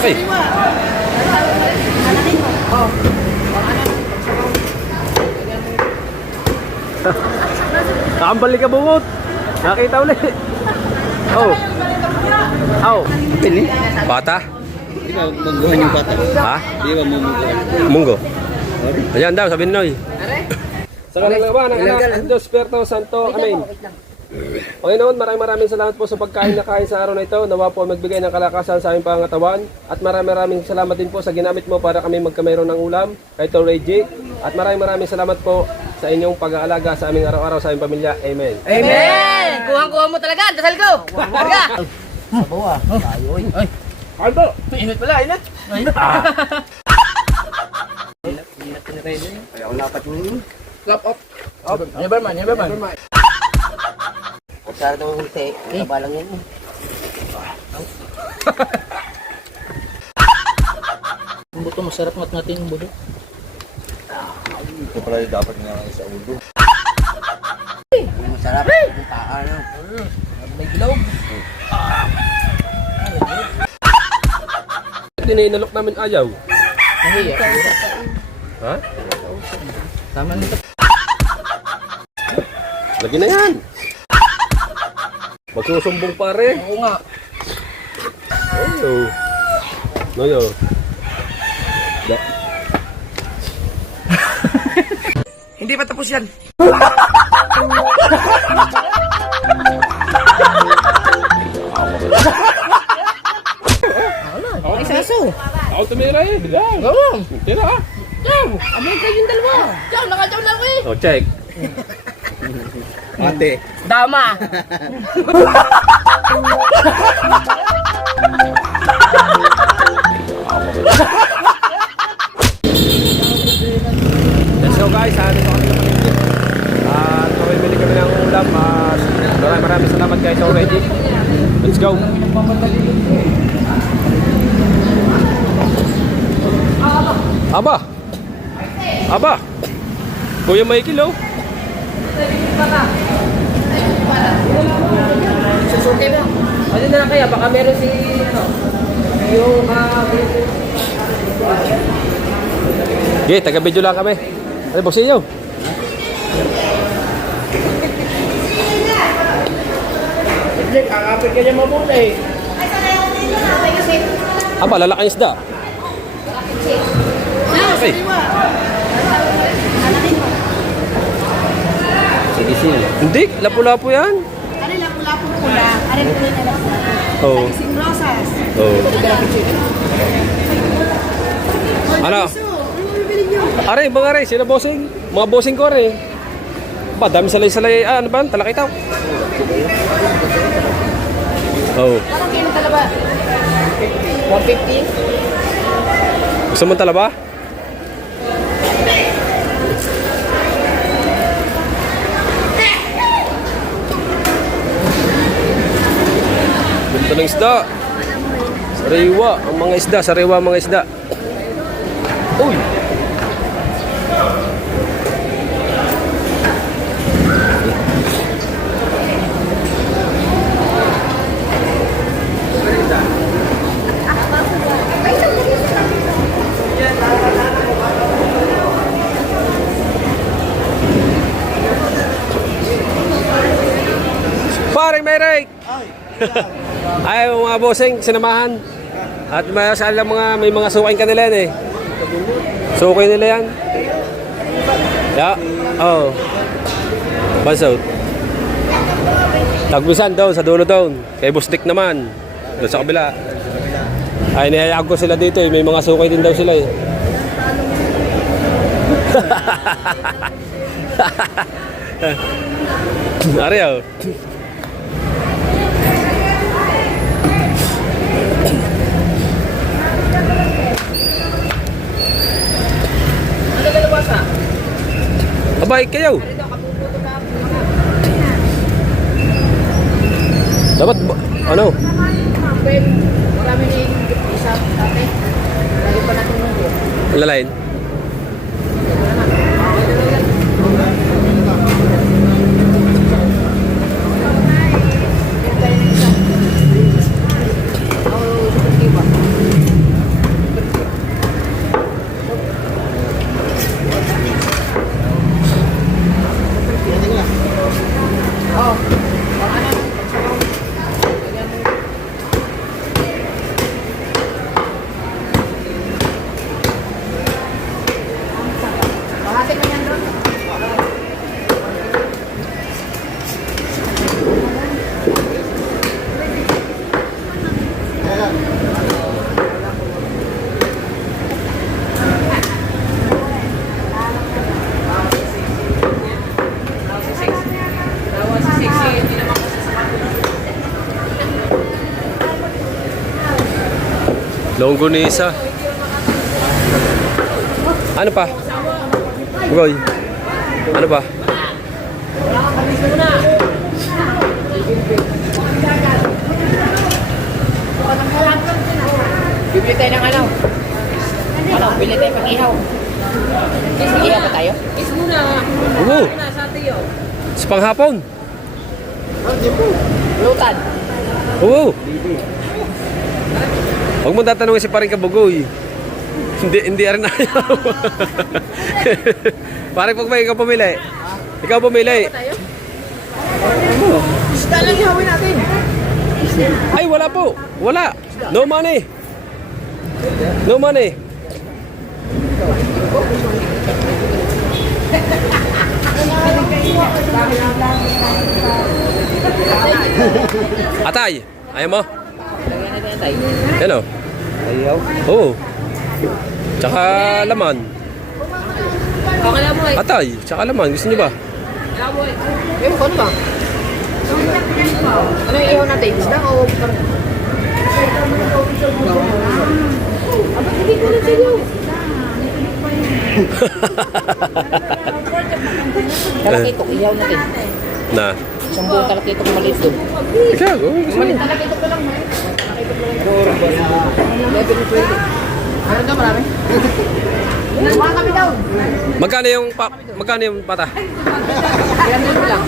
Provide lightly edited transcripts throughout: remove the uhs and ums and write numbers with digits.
Okay. Nakambali ka bumot. Nakita ulit. Oh. Oh. Pili. Bata? Di ba mungguhan yung bata? Ha? Di ba mungguhan? Munggo. Ayan daw, sabi ni Noy. Sa kalagawa ng anak, Diyos, Espiritu Santo. Amen. Okay naman, maraming salamat po sa pagkain na kain sa araw na ito. Nawa po magbigay ng kalakasan sa aming pangatawan. At maraming salamat din po sa ginamit mo para kami magkameron ng ulam. Kay Tol Reggie. At maraming salamat po sa inyong pag-aalaga sa aming araw-araw sa aming pamilya. Amen. Amen! Kuhang-kuha mo talaga, dasal ko! Talaga! Sabaw ah. Ayoy. Ay. Ano to? Init pala, init. Init na rin. Ay, ako lapat mo yun. Lap up. Never mind. Kung saan ito hulti, kabalang yan. Ang buto, masarap natin yung buto. Ito pala yung dapat nga sa ulo. Masarap. Yung paa na. May globe. Tininalok namin ayaw. Nahiya. Ha? Tama nito. Lagi na yan. Magsusumbong pare. Oo nga. Oh. Noyo. Hindi pa tapos yan. Ay, saso. Ako tumira eh. Bilang. Oo. Tira ah. Ciao. Abay kayo yung dalawa. Ciao, nakaciao na ako eh. Oh, check. Ate. Dama. Let's go guys. Dito kami ng pamilya. At mamimili kami ng ulam. Maraming salamat guys already. Let's go. Aba. Kuya Michael oh. Susuki mo. Ano na lang kaya? Baka meron si yung Okay, taga-video lang kami. Ano boss inyo? kakapit ka niya mabuti. Aba, lalaking isda. Okay. Sige. Hindi, lapu-lapu yan. Ano lapu-lapu pula? Ano pula na lapu-lapu? Oo. Sing rosas. Oh. Ano? So, ano bibili nyo? Are, mga are, sila bossing. Mga bossing ko are. Ba, dami salay-salay. Ano ba? Talakitaw. Oh. Parang kayo ng talaba. 150? Gusto mo talaba? Ganda ng isda. Sariwa. Ang mga isda. Sariwa ang mga isda. Uy! Paring Merek! Ay, mga bossing, sinamahan. At may mga sukain kanila yan eh. Sukay nila yan. Yeah. Oh. Bansaw. Tagbisan doon, sa dulo doon. Kay Bustik naman. Doon sa kabila. Ay, niyayag ko sila dito eh. May mga sukay din daw sila eh. Ariel. Abay kayo. Dapat ano? Marami na yung isa dati. Lagi pa natin nunggu. Lalain. Longganisa. Ano pa? Goy. Ano pa? Bibili tayo ng ano? Ano? Bili tayo pag-ihaw. Pag-ihaw ba tayo? Oo. Sa panghapon. Lutan. Oo. Huwag mo tatanungin si paring Kabugoy. Hindi rin ayaw. Paring Pugmay, ikaw pumili. Ikaw pumili. Isda lang ihawin natin. Ay, wala po. Wala. No money. No money. Atay, ayaw mo? Lagyan natin tayo. Hello. Ayaw. Oo. Tsaka laman. Okay lang mo eh. Atay, tsaka laman. Gusto niyo ba? Eh, ano ba? Ano yung ihaw natin? Isda o... Aba, hindi ko lang sa'yo. Talakitok, ihaw natin. Na. Isang buong talakitok maliit doon. Ikaw, gusto Maliit niyo. talakitok ko lang. Talakitok ko lang. 11 Meron daw marami? Mga kami daw. Magkano yung pata? Ilan doon lang?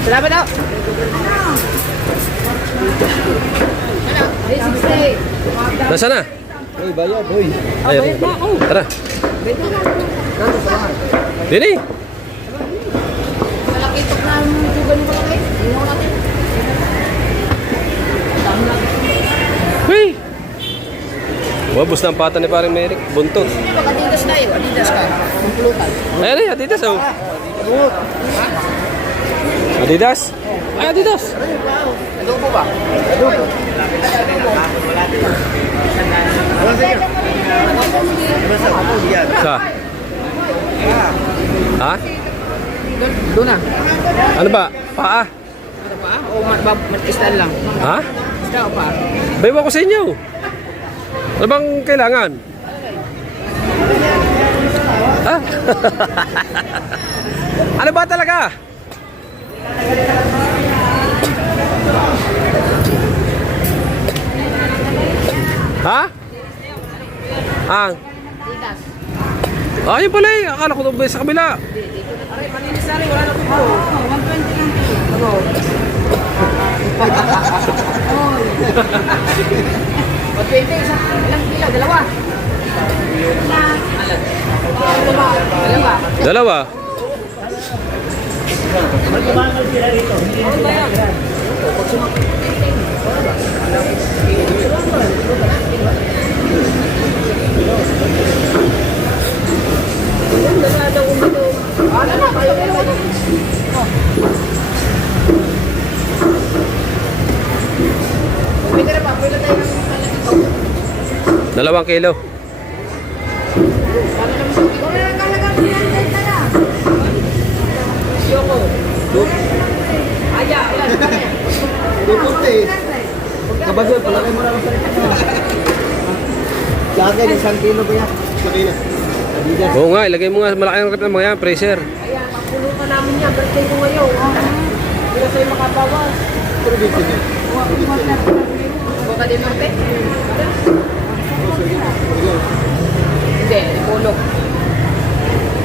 Salamat daw. Ano? 360. Nasaan na? Uy, bayad, uy. Ayun. Tara. Dini. Talakitok na yung ganun ko lang eh. Ihaw natin. Huy! Wabos na ang pata ni parang Merrick. Buntot. Mag-Adidas tayo. Adidas ka. Kumpulutan. Ayan eh, Adidas oh. Adidas? Ay, Adidas. Adobo ba? Adobo. Sa? Ha? Doon na. Ano ba? Paa? Ano ba? O isdan lang? Ha? Isda o pa? Baywa ko sa inyo. Ano bang kailangan? Ha? Ano ba talaga? Ha? Ang? Adidas. Ayun pala eh. Akala ko doon sa kabila. Aray, malinis na rin. Wala na po. 120 lang. Ano? Ilang kilo? Dalawa? Dalawa? Dalawa. Ano na? Kayo kayo. Pwede na pa. Pwede tayo ng 2 kilo. Kabagay, palagay mo lang sa lagay, 1 kilo ba yan? Adidas. Oo nga, ilagay mo nga malaki ang rep ng mga yan, pressure. Ayan, mapulo pa namin yan. Birthday ko ngayon. Hindi na sa'yo makabawas. Pero dito niya. Baka din mante? Hindi, ipulog.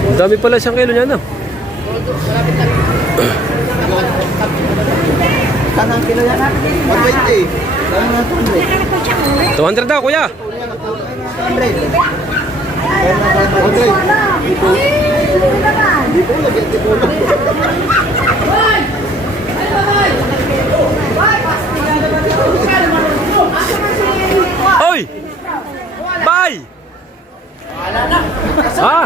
Ang dami pala 1 kilo niya, no? Malapit lang. Tanang kilo yan. 120. Tanang na 200. 200 daw, kuya. 100. Kaya na 100. Dito lagi ang tipulo. Oy! Bye! Ha?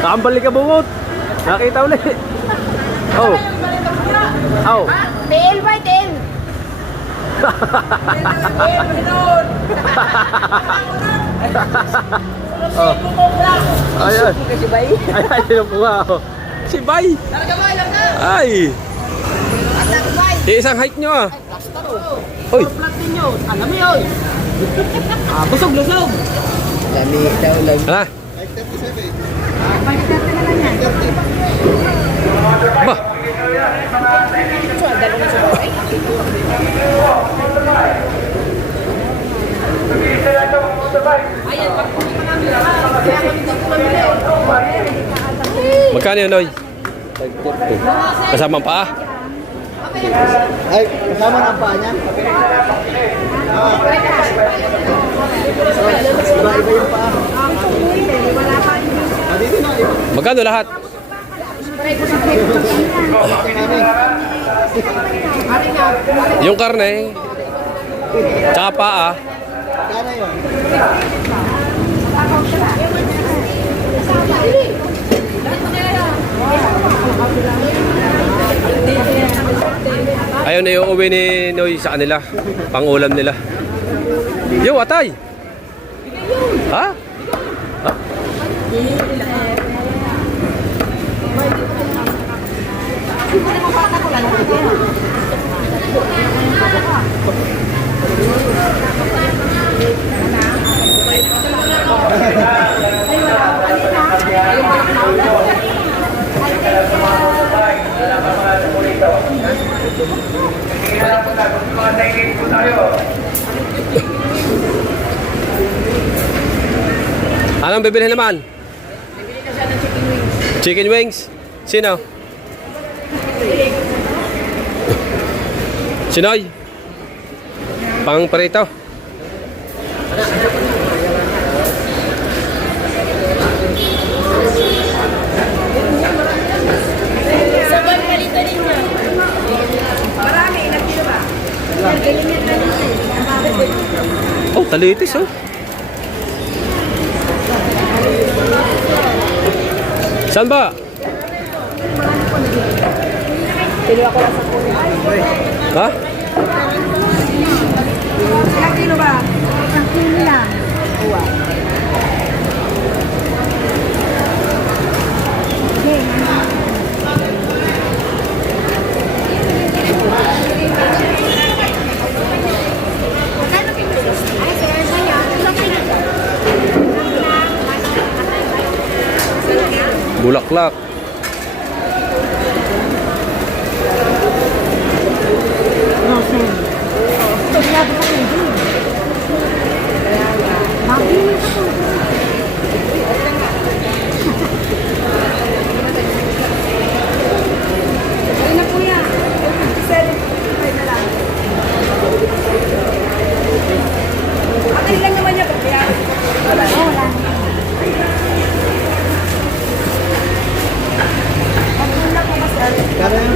Nakambalik ka bungot. Nakita ulit. Oh. Oh. Tail ba, tail? Oh. Ayun. Si Bay. Ay, ay, nakuha ako. Si Bay. Ay. Isang height nyo ah. Uy. Busog, lusog. Lami daw lang. Ha? Ba? Magkano yun, Noy? Kasama ang paa? Ay, kasama na ang paa niya. Iba-iba yung paa. Dito na, iba. Magkano lahat? Yung karne, tsaka paa. Kano yun? Ayun na yung uwi ni Noy sa kanila. Pang-ulam nila. Yo, atay! Ha? Ha? Anong bibilhin naman? Bibili na siya ng chicken wings. Chicken wings? Sino? Sinoy? Pang parito? Sabon palito din niya. Marami, ilang kilo ba? Galing niya Oh, talitis oh. Saan ba? Pili ako lang sa kunin. Ha? Ilang kilo ba? Isang kilo lang. Bulaklak. Kano yun?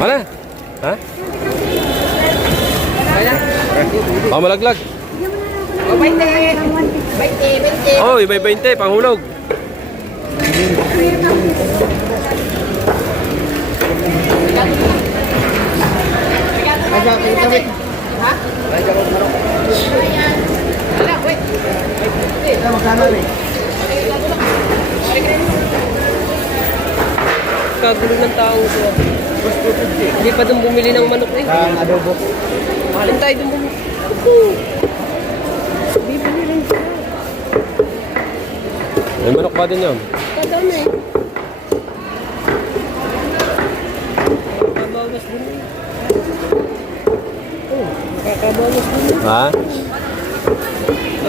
Mana? Ha? Pamalaglag. O, 20. 20. Oh, may 20, panghulog. Ay, sa akin, kami. Ha? Ay, sa akin, marok. Wala, wait. Ito, magkano rin? Kagulo ng tao ko. Hindi pa doon bumili ng manok eh. Ang adobo. Mahalin tayo doon bumili. Bibili rin siya. May manok pa din yun. Kadami. Nakakabawas din eh. Oh, nakakabawas din eh. Ha?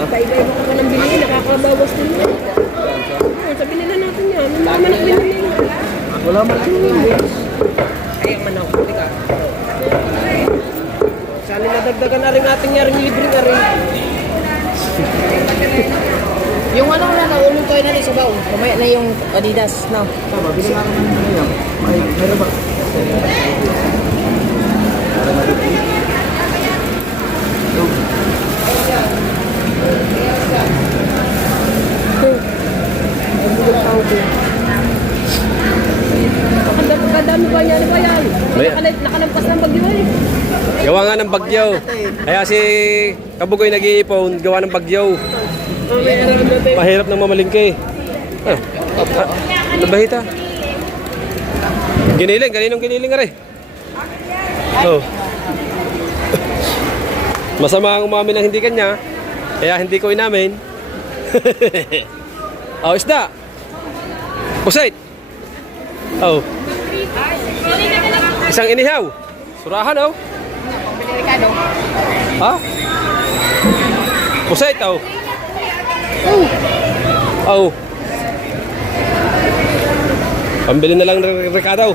Iba-iba ko pa ng bilhin, nakakabawas din eh. Oh, sabi nila natin yan. May mga manok din nila. Wala man lang yung wings. Ay, ang manok. Teka. Sana nadagdagan na rin ating yaring libre na rin. Yung ano na, naulong tayo na rin sa baon. Mamaya na yung Adidas, no? Tama, bili nga naman ngayon. Ay, meron ba? Para na dito. ng bagyo. Kaya si Kabugoy nag-iipon, gawa ng bagyo. Mahirap nang mamalingke. Nabahita. Giniling, kaninong giniling nga rin. Oh. Masama ang umamin ng hindi kanya, kaya hindi ko inamin. Oh, isda. Pusit. Oh. Isang inihaw. Surahan, oh. Ha? Pusit, oh. Oh. Pambili na lang ng Ricardo.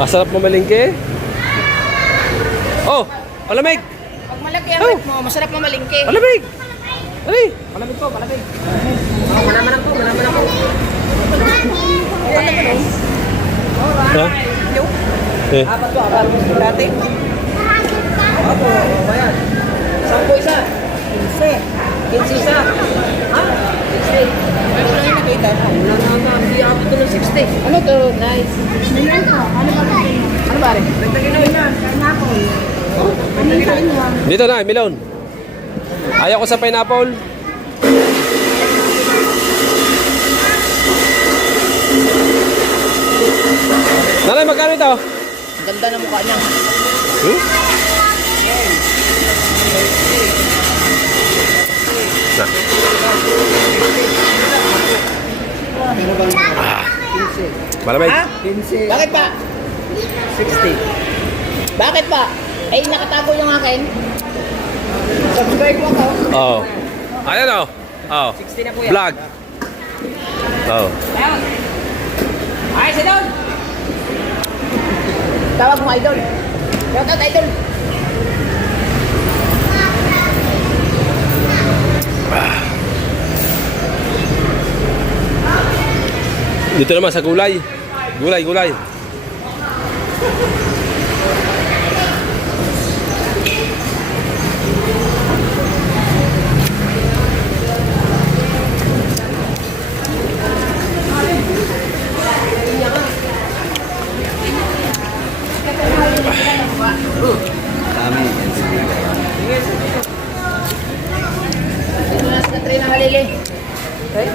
Masarap mamalingke. Oh, malamig. Pag malaki ang rep mo, masarap mamalingke. Malamig. Ali. Malamig po, malamig. Manaman ako, manaman ako. Ha? Eh. Apat po, apat mo dati. Opo, bayan. 10 isa. 15. 15 isa. Ha? 16. Ano lang yung nakita? Wala na, hindi abot to ng 60. Ano to? Nice. Ano ba rin? Nagtagin na yun. Dito na, Milon. Ayaw ko sa pineapple. Nanay, magkano ito? Ganda ng mukha niya. Hmm? Malamig. Ha? 15. Bakit pa? 60. Bakit pa? Eh, nakatago yung akin. Subscribe mo ako. Oh. Ayan oh. Oh. 60 na po yan. Vlog. Oh. Ayun. Ay, sit down. Tawag mo, idol. Shout out, idol. Dito naman sa gulay. Gulay, gulay. Kami. Ito na sa train ng halili. Okay?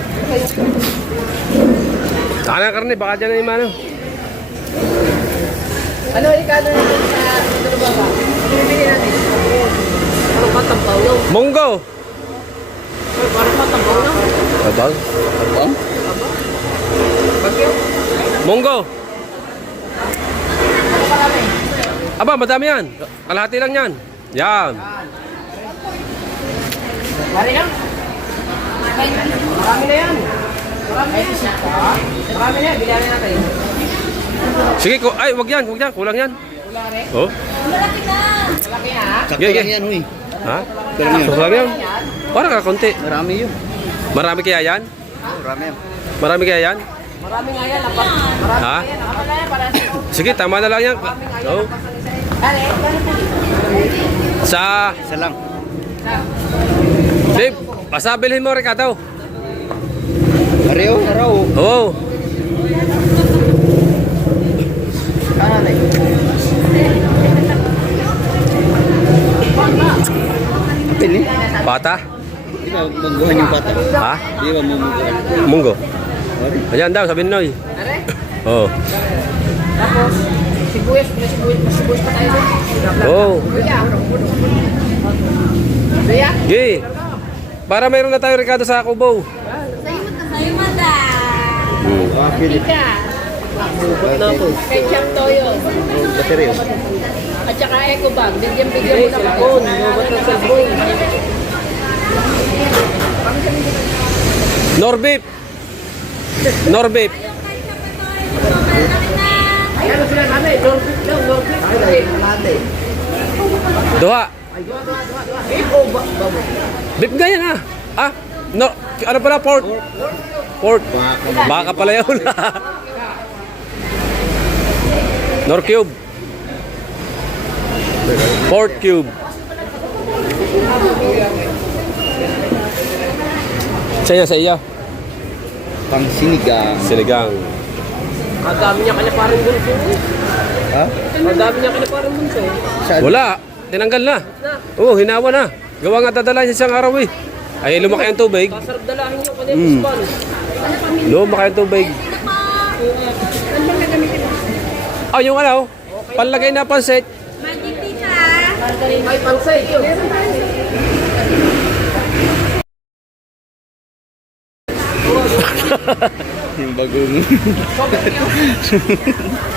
Saka na karne, baka dyan na yung mano. Ano, Ricardo, natin sa ito ba ba? Pinibigyan natin. Parang patampaw lang. Munggo. Parang patampaw lang. Abang? Abang? Bagyo. Munggo. Ano parami? Aba, madami yan. Kalahati lang yan. Yan. Mari lang. Marami na yan. Marami na yan. Marami na yan. Bilangin natin. Sige, ay, wag yan, wag yan. Kulang yan. Wala rin. Oh. Malaki na, ha? Sakto Yeah, lang yeah. yan, huy. Ha? Kulang yan. Kulang yan. Parang kakunti. Marami yun. Marami kaya yan? Marami yan. Marami kaya yan? Marami nga yan. Marami Ha? nga yan. Nakapala yan para sa... Sige, tama na lang yan. Oh. Sa... Isa lang. Dave, pasabilhin mo, Ricardo. Pareho na raw. Oo. Kanay. Pili. Bata? Di ba mungguhan yung bata? Ha? Di ba mungguhan? Munggo. Sorry. Ayan daw, sabi Noy. Are? Oo. Tapos, sibuyas. May sibuyas pa tayo doon. Oo. Luya. Luya? Gi. Para mayroon na tayo, Ricardo, sa Kubo. Sa'yo mata. Ah, pili. Ika. Ketchup toyo. Bateryo. At saka eco bag. Bigyan mo ng phone. Lobot ng cellphone. Norbip. Norbip. Ayan na sila kami. Lorbit lang. Lorbit. Ay, Duha. Eco bag. Beef ganyan ha. Ah, no, ano pala, pork? Pork. Baka pala yun. Nor cube. Pork cube. Sa'yo, sa iyo. Pang sinigang. Siligang. Ang dami niya kanya parang gulpo. Ha? Ang dami niya kinaparang bunso eh. Saan? Wala. Tinanggal na. Oo, hinawa na. Gawa nga dadalahin sa isang araw eh. Ay, lumaki ang tubig. Kasarap dalahin yung kanina span. Lumaki ang tubig. Ah, yung ano, panlagay na pansit. Magic tita. May pansay yun. Yung bagong.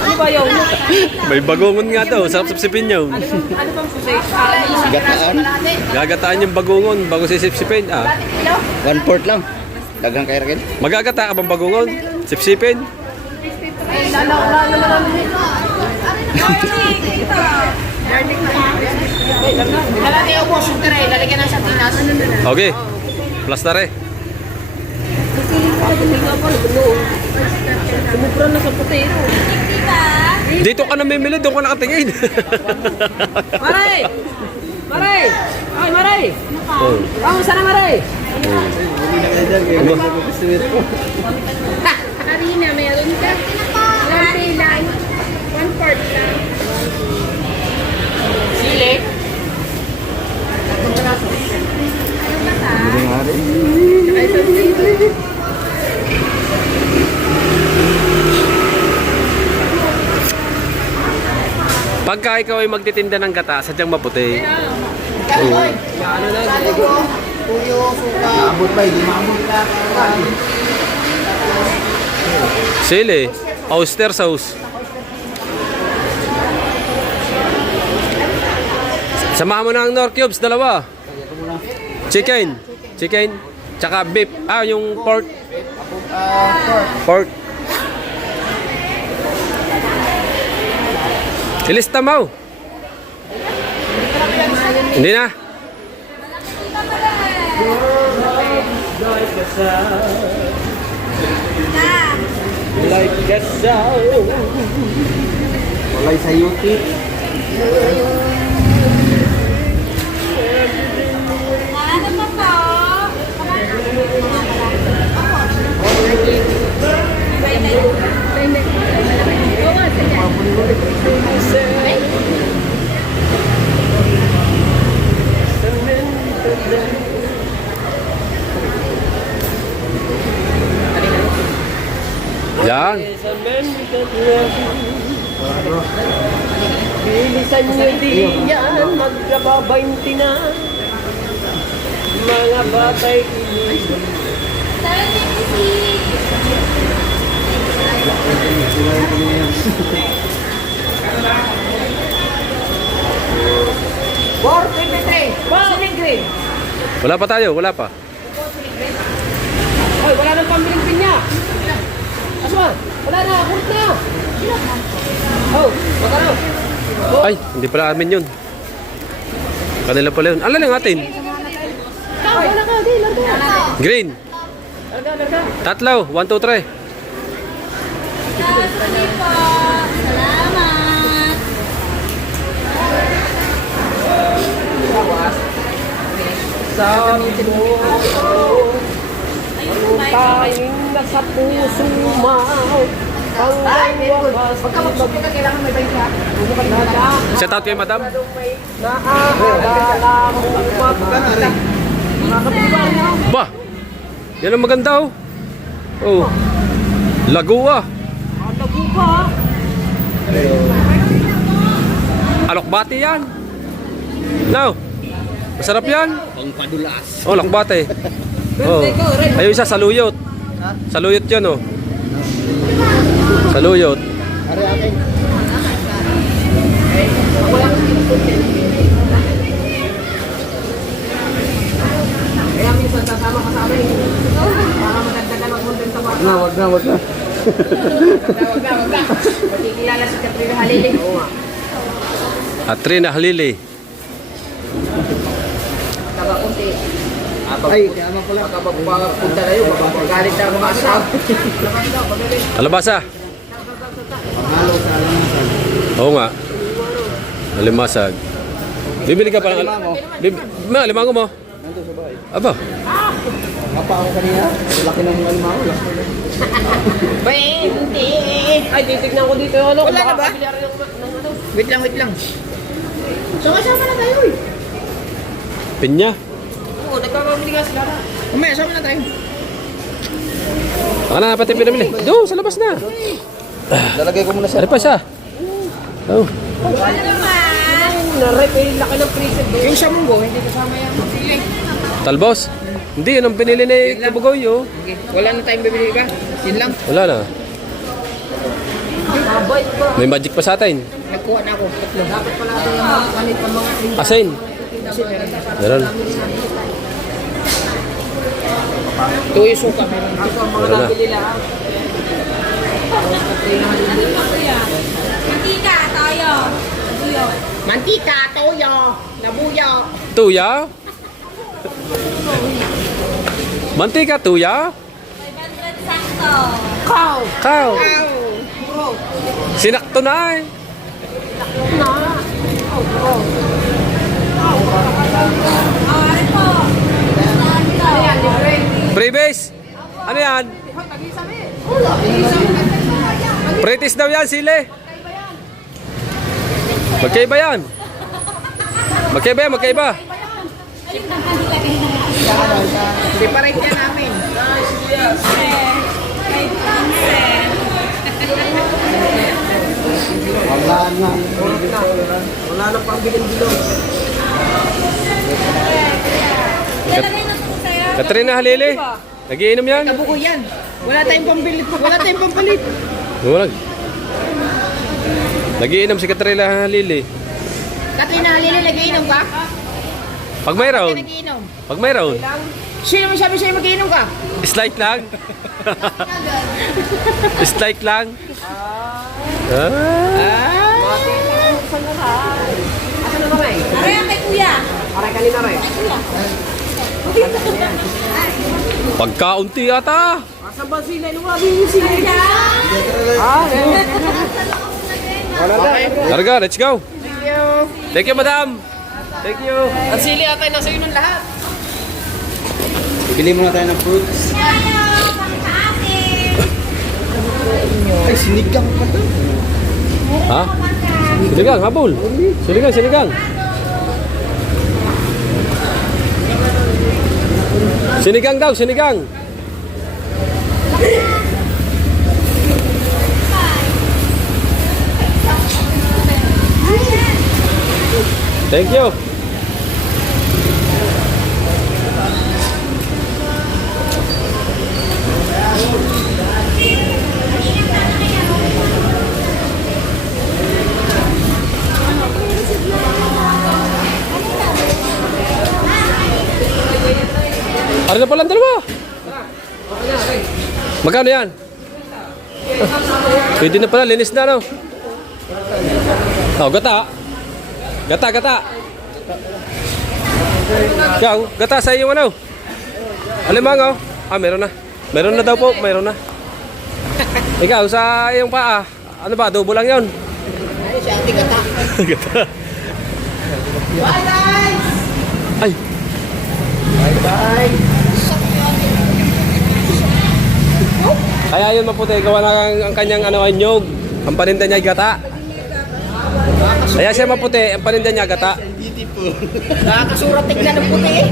Ano ba yun? May bagongon nga daw. Sarap sapsipin yun. Ano bang susay? Gataan. Gagataan yung bagongon bago sisipsipin. Ah, 1/4 lang. Dagang kay Raquel. magagata ka bang bagongon? Sipsipin? Lalaw naman namin. Lalaki yung boss yung tire. Lalagyan ng sardinas. Okay. Plus na rin. Sumubra na sa putero. Tita. Dito ka namimili, doon ka nakatingin. Maray! Maray! Ay, Maray! Oh. Kamusta na, Maray? Karina, meron ka? Lahat lang. 1/4 lang. Sili? Pagka ikaw ay magtitinda ng gata, sadyang maputi. Ano na? Abot pa, hindi maabot. Sili, oyster sauce. Samahan mo na ang Nor Cubes, dalawa. Chicken. Chicken. Tsaka beef. Ah, yung pork. Pork. Ilista mo. Hindi na. Like a sound. Walay sa yuti. Ano pa po? Yan. Bilisan nyo di yan, magkababainti na. Mga batay ilig. 756. War 23. Siling green. Wala pa tayo, wala pa. Hoy, wala nang pambiling pinya. Asma, wala na, kulit na. Oh, magkano? Ay, hindi pala amin yun. Kanila pala yun. Alam lang atin. Wala ka, di, larga. Green. Larga. Tatlo. 1, 2, 3. Sige po. Salamat. Sa puso, tayo na sa puso mo. Hanggang wakas kailangan may bangka. Shout out kay madam. naaalala mo magkano. Ba, yan ang maganda oh. Oh. Lagua. Lago pa. Alokbati yan. No. Masarap yan. Pang padulas. Oh, alokbati. Oh. Ayun isa, saluyot. Saluyot yan oh. Saluyot. Ari akin. Kaya minsan sasama ka sa amin. Para magdagdagan ng content sa mga. Wag na. Wag na. Magkikilala si Katrina Halili. Oo nga. Atrina Halili. Taga-kunti. Ay, kaya naman pala. Pagpunta na yun, magalit na mga asawa. Alabasa. Halo sa alamasan. Oo nga. Alimasag. Bibili ka pa ng alimango mo. Nandito sa bahay. Aba. Mapa ako kanina. Laki ng alimango. 20! Ay, titignan ko dito yung ano. Wala na ba? Wait lang. Sama-sama na tayo eh. Pinya. Oo, nagkakabili ka sila. Umaya, sama na tayo. Baka na pati pinamili. Doon, sa labas na. Lalagay ko muna sa... Ano pa siya? Oh. Narep eh, laki ng freezer doon. Yung sa munggo, hindi kasama yan. Sige. Talbos? Hindi, yun ang pinili ni Kabugoy, oh. Okay. Wala na tayong bibili ka. Yun lang. Wala na. Mabait pa. May magic pa sa atin. Nagkuha na ako. Tatlo. Dapat pala ito yung mga palit ng mga freezer. Asin. Meron. Ito yung suka. Meron. Ako ang mga Meron na. nabili lang. Mantika, tayo. Tuyo. Mantika, toyo, nabuyo. Tuya? Mantika, tuya? 500 sakto. Cow. Cow. Cow. Sinakto na eh. Oh, ano po? Freebase? Ano yan? British daw yan, sile. Magkaiba yan. Magkaiba. Separate yan namin. Wala na pang bilin-bilog. Lalagay na po sa'yo. Katrina Halili. Nagiinom yan. Nabuko yan. Wala tayong pambilit. Wala tayong pampalit. Wala. Nagiinom si Katrina Halili. Katrina, nililagay-inom ka? Pag may round. Nag-iinom. Pag may round. Sino mo sabi sa'yo mag-iinom ka? Slight lang. Slight lang. Asa na ba eh? Aray ang kay kuya. Aray kanina rin. Pagkaunti ata. Asa ba sila? Lumabi yung sila. Larga, let's go. Thank you. Thank you, madam. Thank you. Ang sili atay nasa iyo ng lahat. Bili muna tayo ng fruits. Tayo, pangkaasin. Ay, sinigang pa to. Ha? Sinigang, habol. Sinigang. Sinigang daw, sinigang. Thank you. Ano na palang dalawa? Magkano yan? Pwede na pala, linis na no? Oh, gata. Gata. Ikaw, gata sa iyo ano? Alimang oh. Ah, meron na. Meron na daw po, meron na. Ikaw, sa iyong paa. Ano ba, adobo lang yun? Ay, siya ating kata. Gata. Bye guys! Ay, Bye! kaya yun maputi, gawa na ang kanyang anyog. Ang paninda niya ay gata. Kaya siya maputi, ang paninda niya gata. Nakakasurat tignan ng puti eh.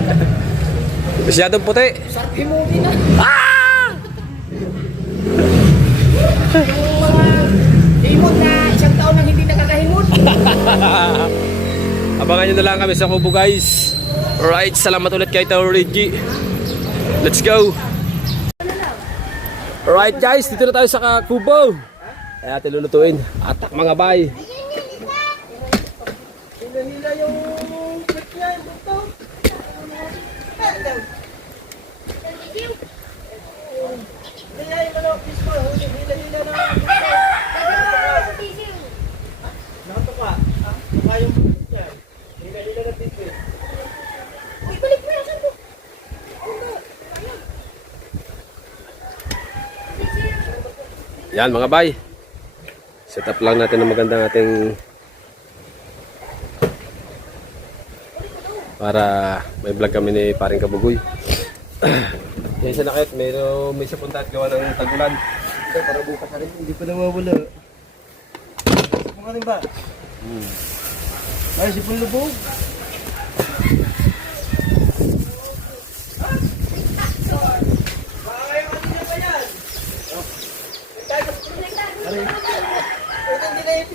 Masyadong puti. Sarap himugi na. Himod na isang taon nang hindi nakakahimod. Abangan nyo na lang kami sa Kubo guys. Alright, salamat ulit kay Tao Reggie. Let's go. Alright guys, dito na tayo sa Kubo. Kaya atin lulutuin. Atak mga bay. Yan mga bay. Set up lang natin ng magandang ating para may vlog kami ni Paring Kabugoy. Yan sa nakit, may isa punta at gawa ng tagulan. Para bukas na rin, hindi pa nawawala. Mga rin ba? Ay, sipon lubog.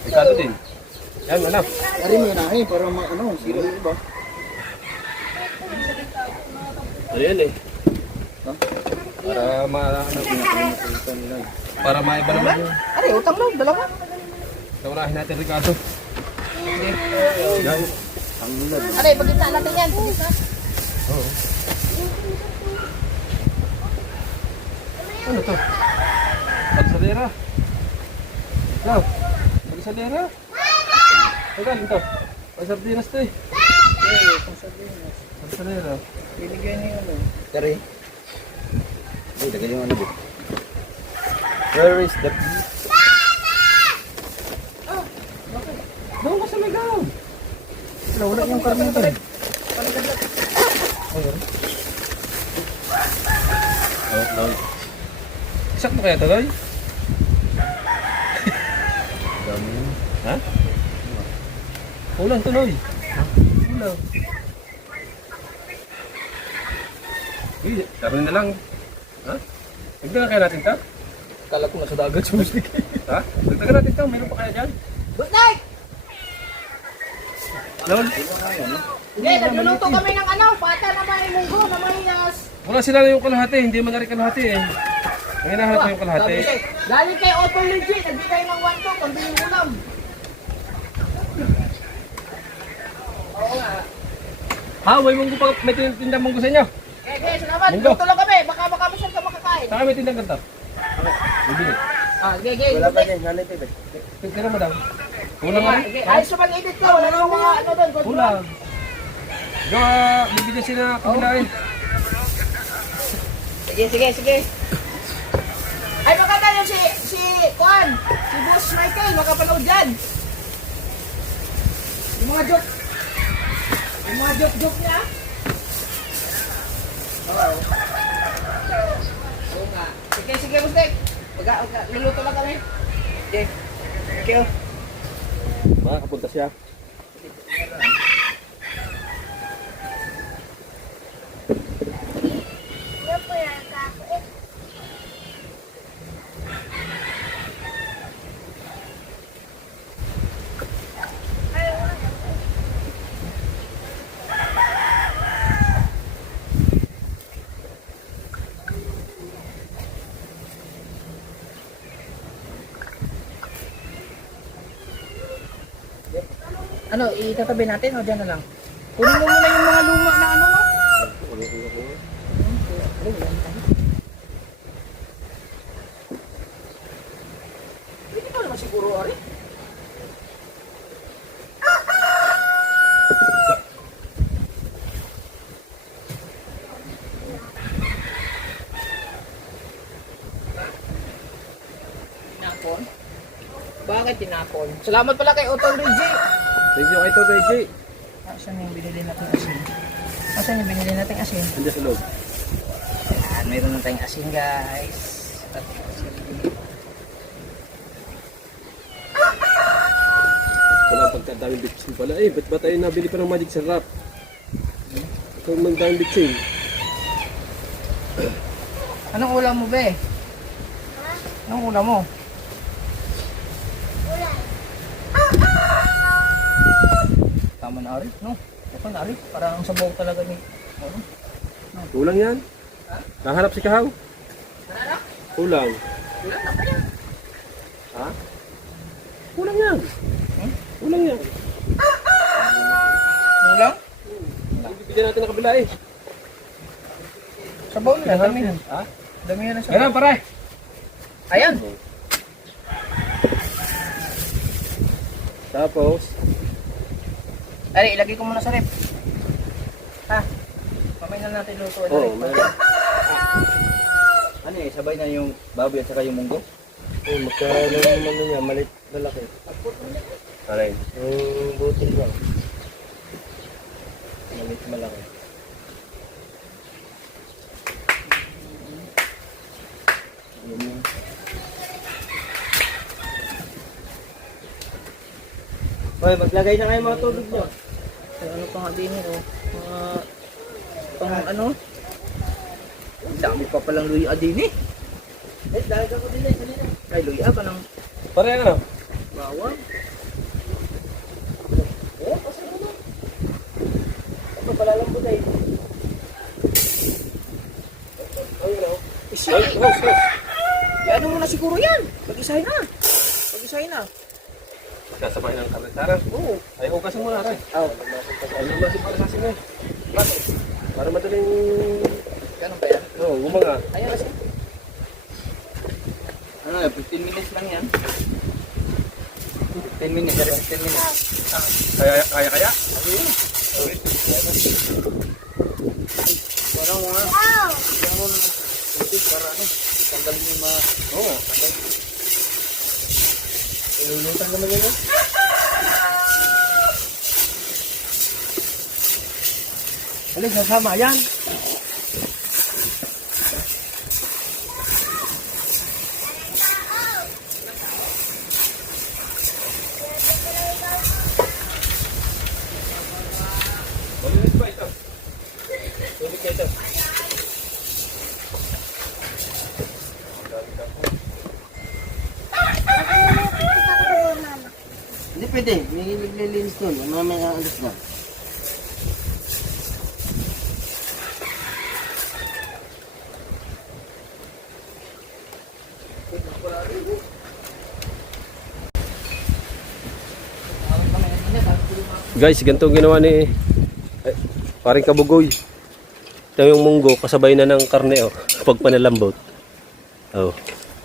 Pikado din. Yan, anak. Ari mo na para sira yung iba. Ayan eh. Para para maiba naman yun. Aray, utang lang, dalawa. Taurahin natin, Ricardo. Yan. Ang ulad. Aray, pagkita natin yan. Pagkita. Oo. Ano to? Pagsalera. Ikaw. Pagsalera. Ay, galing to. Pagsardinas to eh. Pagsalera. Binigay niyo yun. Kari. Ay, tagay yung ano ba? Where is the beef? Doon ka sa ligaw. Wala yung karne ito. Sakto kaya to, Goy? Dami yun. Ha? Ulan tuloy. Ulan. Uy, karoon na lang. Ha? Dagdagan kaya natin ito? Kala ko nasa dagat yung musik. Ha? Dagdagan natin ito. Meron pa kaya dyan? Good night! Lol? Hindi, nagluluto kami ng pata na may munggo, na may Wala sila na yung kalahati. Hindi man na rin kalahati eh. Ang hinahanap ko yung kalahati. Galing kay Otto Legit, nagbigay ng 1 pambili ulam. Oo nga. Ha? May tindang munggo sa inyo? Okay, salamat. Munggo. Luto lang kami. Baka masyal ka makakain. Saka may tindang ganito. Bibili. Okay. Wala pa din, nanay tayo. Tira mo daw. Kulang nga rin. Ayos sa pag-edit ko. Wala nang mga doon. Kulang. Gawa, bibigyan sila kabilain. Sige. Ay, baka tayo si Juan, si Boss Michael, makapanood dyan. Yung mga joke niya. Oo nga. Sige, Boss Nick. Luluto lang kami. Okay. Thank you. Makakapunta siya. Ano, itatabi natin o dyan na lang? Kunin mo muna yung mga luma na no? Hindi ko naman siguro, Ari. Tinapon? Bakit tinapon? Salamat pala kay Otto Reggie. Thank you kay Tito Reggie. Asan yung binili natin asin? Asan yung binili natin asin? Andiyan sa loob. Ayan, mayroon na tayong asin guys. Wala pagkadaming bitsin pala. Eh, ba't ba tayo nabili pa ng magic sarap? Ikaw magdaming bitsin. Anong ulam mo be? Anong ulam mo? Tama na Ari, no? Okay na Ari, parang ang sabaw talaga ni... Ano? Kulang yan. Nahanap si Kahaw. Hanap? Kulang. Ulam na pa yan. Ha? Kulang yan. Kulang yan. Ulam? Bibigyan natin ng kabila eh. Sabaw nila, dami yan. Ha? Dami yan ang sabaw. Ganun, pare. Ayan! Tapos, Ari, ilagay ko muna sa rep. Ha? Mamay na natin luto. oh, meron. Ano sabay na yung baboy at saka yung munggo? Magkano naman niya, malit lalaki. Alay. Butil ba? Malit malaki. Okay, maglagay na kayo mga tubig nyo. Ano pa nga din oh. Pang ano? Dami pa palang luya din eh. Dahil ko din eh. Ay, luya ka ng Pare ano? bawang. Pasok mo na. Ako palalambot ay. Ayun o. Isa. Ay, host. Ano mo na siguro yan? Pag-isahin na. Pag-isahin na. Kasabay ng karnetara. Oo. Ay, hukasin mo na rin. Oh. Ay, hukasin para sa asin eh. Para madaling... Ganun ba yan? Oo, gumaga. Ayan kasi. Ano, 15 minutes lang yan. 15 minutes, 15 minutes. Kaya? Parang mga... Parang mga... Para ano? Tanggalin yung mga... Oo nga. Ilulutan naman yun. Alis, nasama yan. Malinis ba ito? Tubig ka ito. Hindi pwede. May naglilinis doon. May alis na. Guys, ganito ang ginawa ni paring Kabugoy. Ito yung munggo, kasabay na ng karne oh. Pag panalambot. Oh.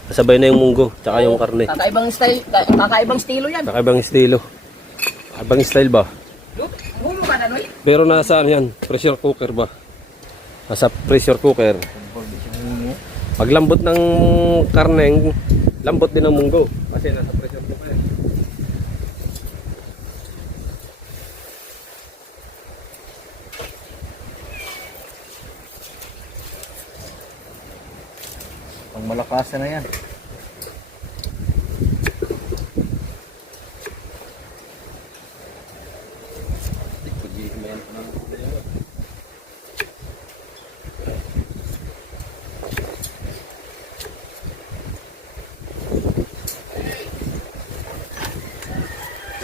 Kasabay na yung munggo, tsaka yung karne. Kakaibang style, kakaibang estilo yan. Kakaibang estilo. Abang style ba? Look, humo ka na, Noy. Pero nasa ano yan? Pressure cooker ba? Nasa pressure cooker. Paglambot ng karne, lambot din ng munggo. Kasi nasa pressure cooker. Pang malakasan na yan.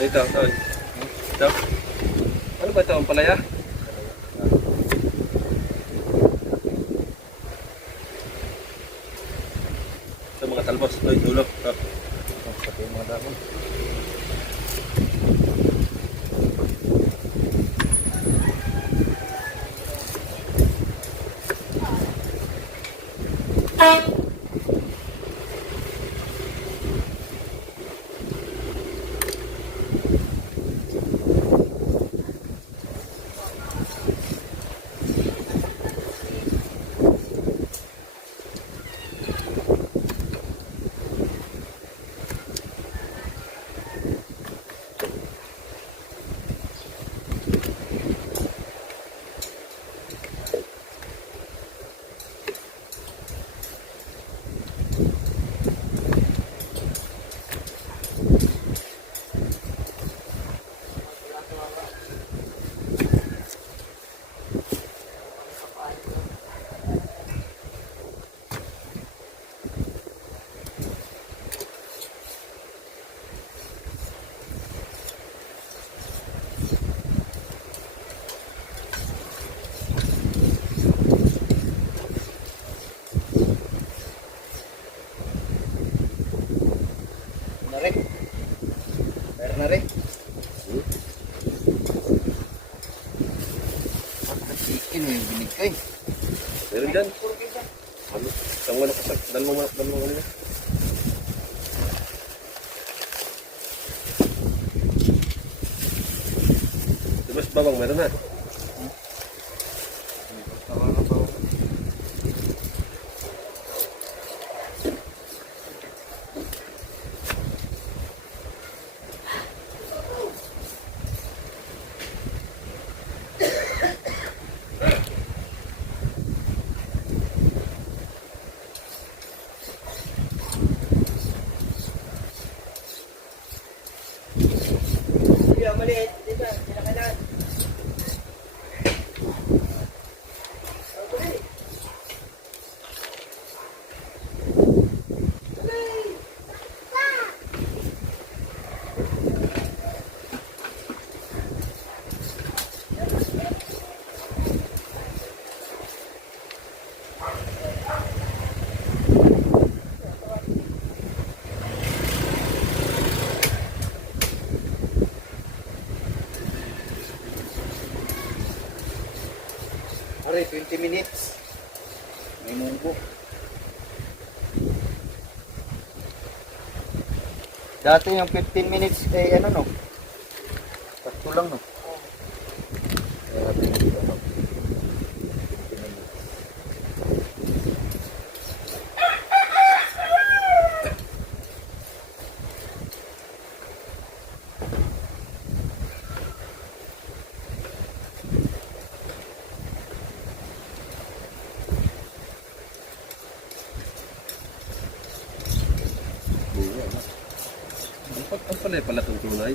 Ito. Ito. Ano ba ito? Ang palaya? Ito mga talbos. Ito yung dulo. Ito. Pati yung mga dahon. na rin. Chicken yung binig ko eh. Meron dyan. Isang wala ka sa dalawang ano na. Diba sa babang meron na? Pare, 20 minutes. May munggo. Dati yung 15 minutes, ano no? Tatlo lang no? Kaya dito no? 15 minutes. Ang panay pala itong tunay.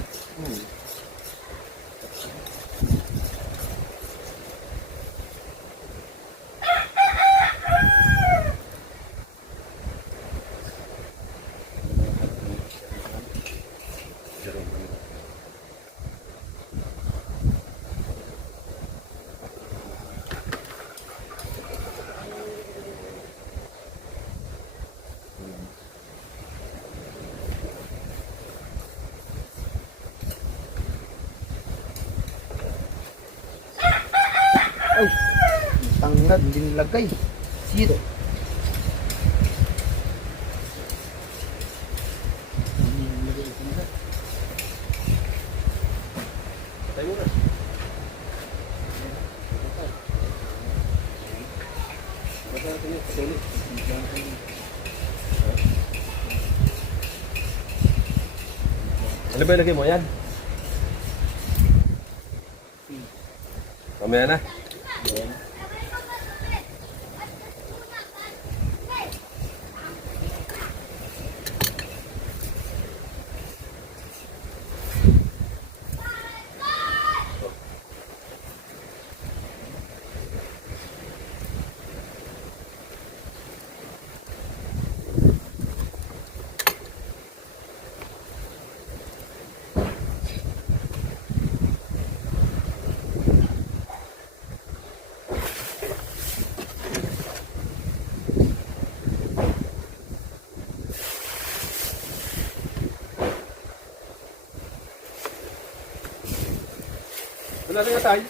Tangad, hindi nilagay. Zero. Patay mo na. Ano ba ilagay mo? Yan? Mamaya na. Wala rin tayo.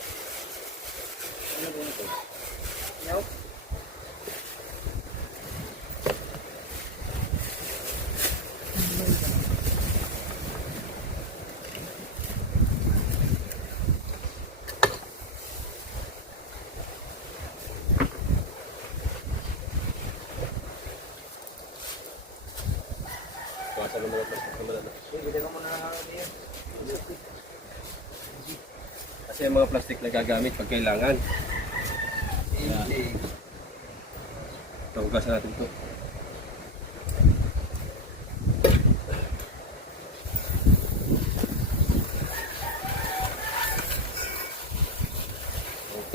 Kuwasan ng mga plastic na malala. Kasi yung mga plastic na gagamit pag kailangan. Ito, hugasan natin ito.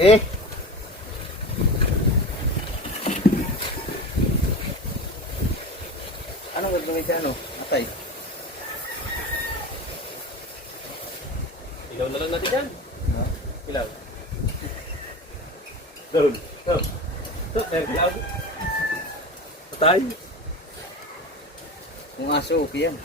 Okay. Anong gagawin siya, ano? Atay. Ilaw na lang natin yan. Ilaw. Doon. Doon. Doon. Ilaw. Patay. Kung aso, okay yan.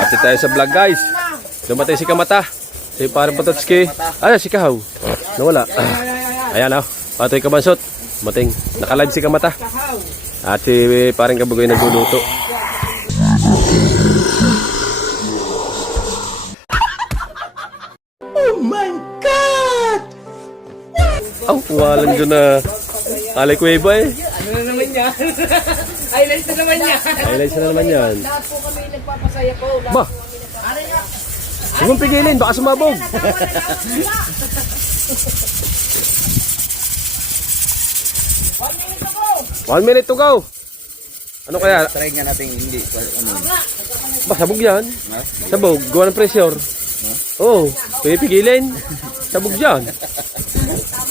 Update tayo sa vlog guys. Dumatay si Kamata. Si parang Patotski. Si Kahaw. Nawala. Ayan o. Patoy Kabansot. Mating. Nakalive si Kamata. At si parang Kabugoy nagluluto. Oh my God! Walang dyan na Alay Cueva eh. Ano na naman yan? Highlights na naman yan. Highlights na naman yan. Lahat po kami nagpapasaya po. Ba? Huwag mong pigilin, baka sumabog. One minute to go. Ano kaya? Try nga natin hindi. Ano? Ba, sabog yan. Ha? Sabog, gawa ng pressure. Oo, pwede pigilin. Sabog yan.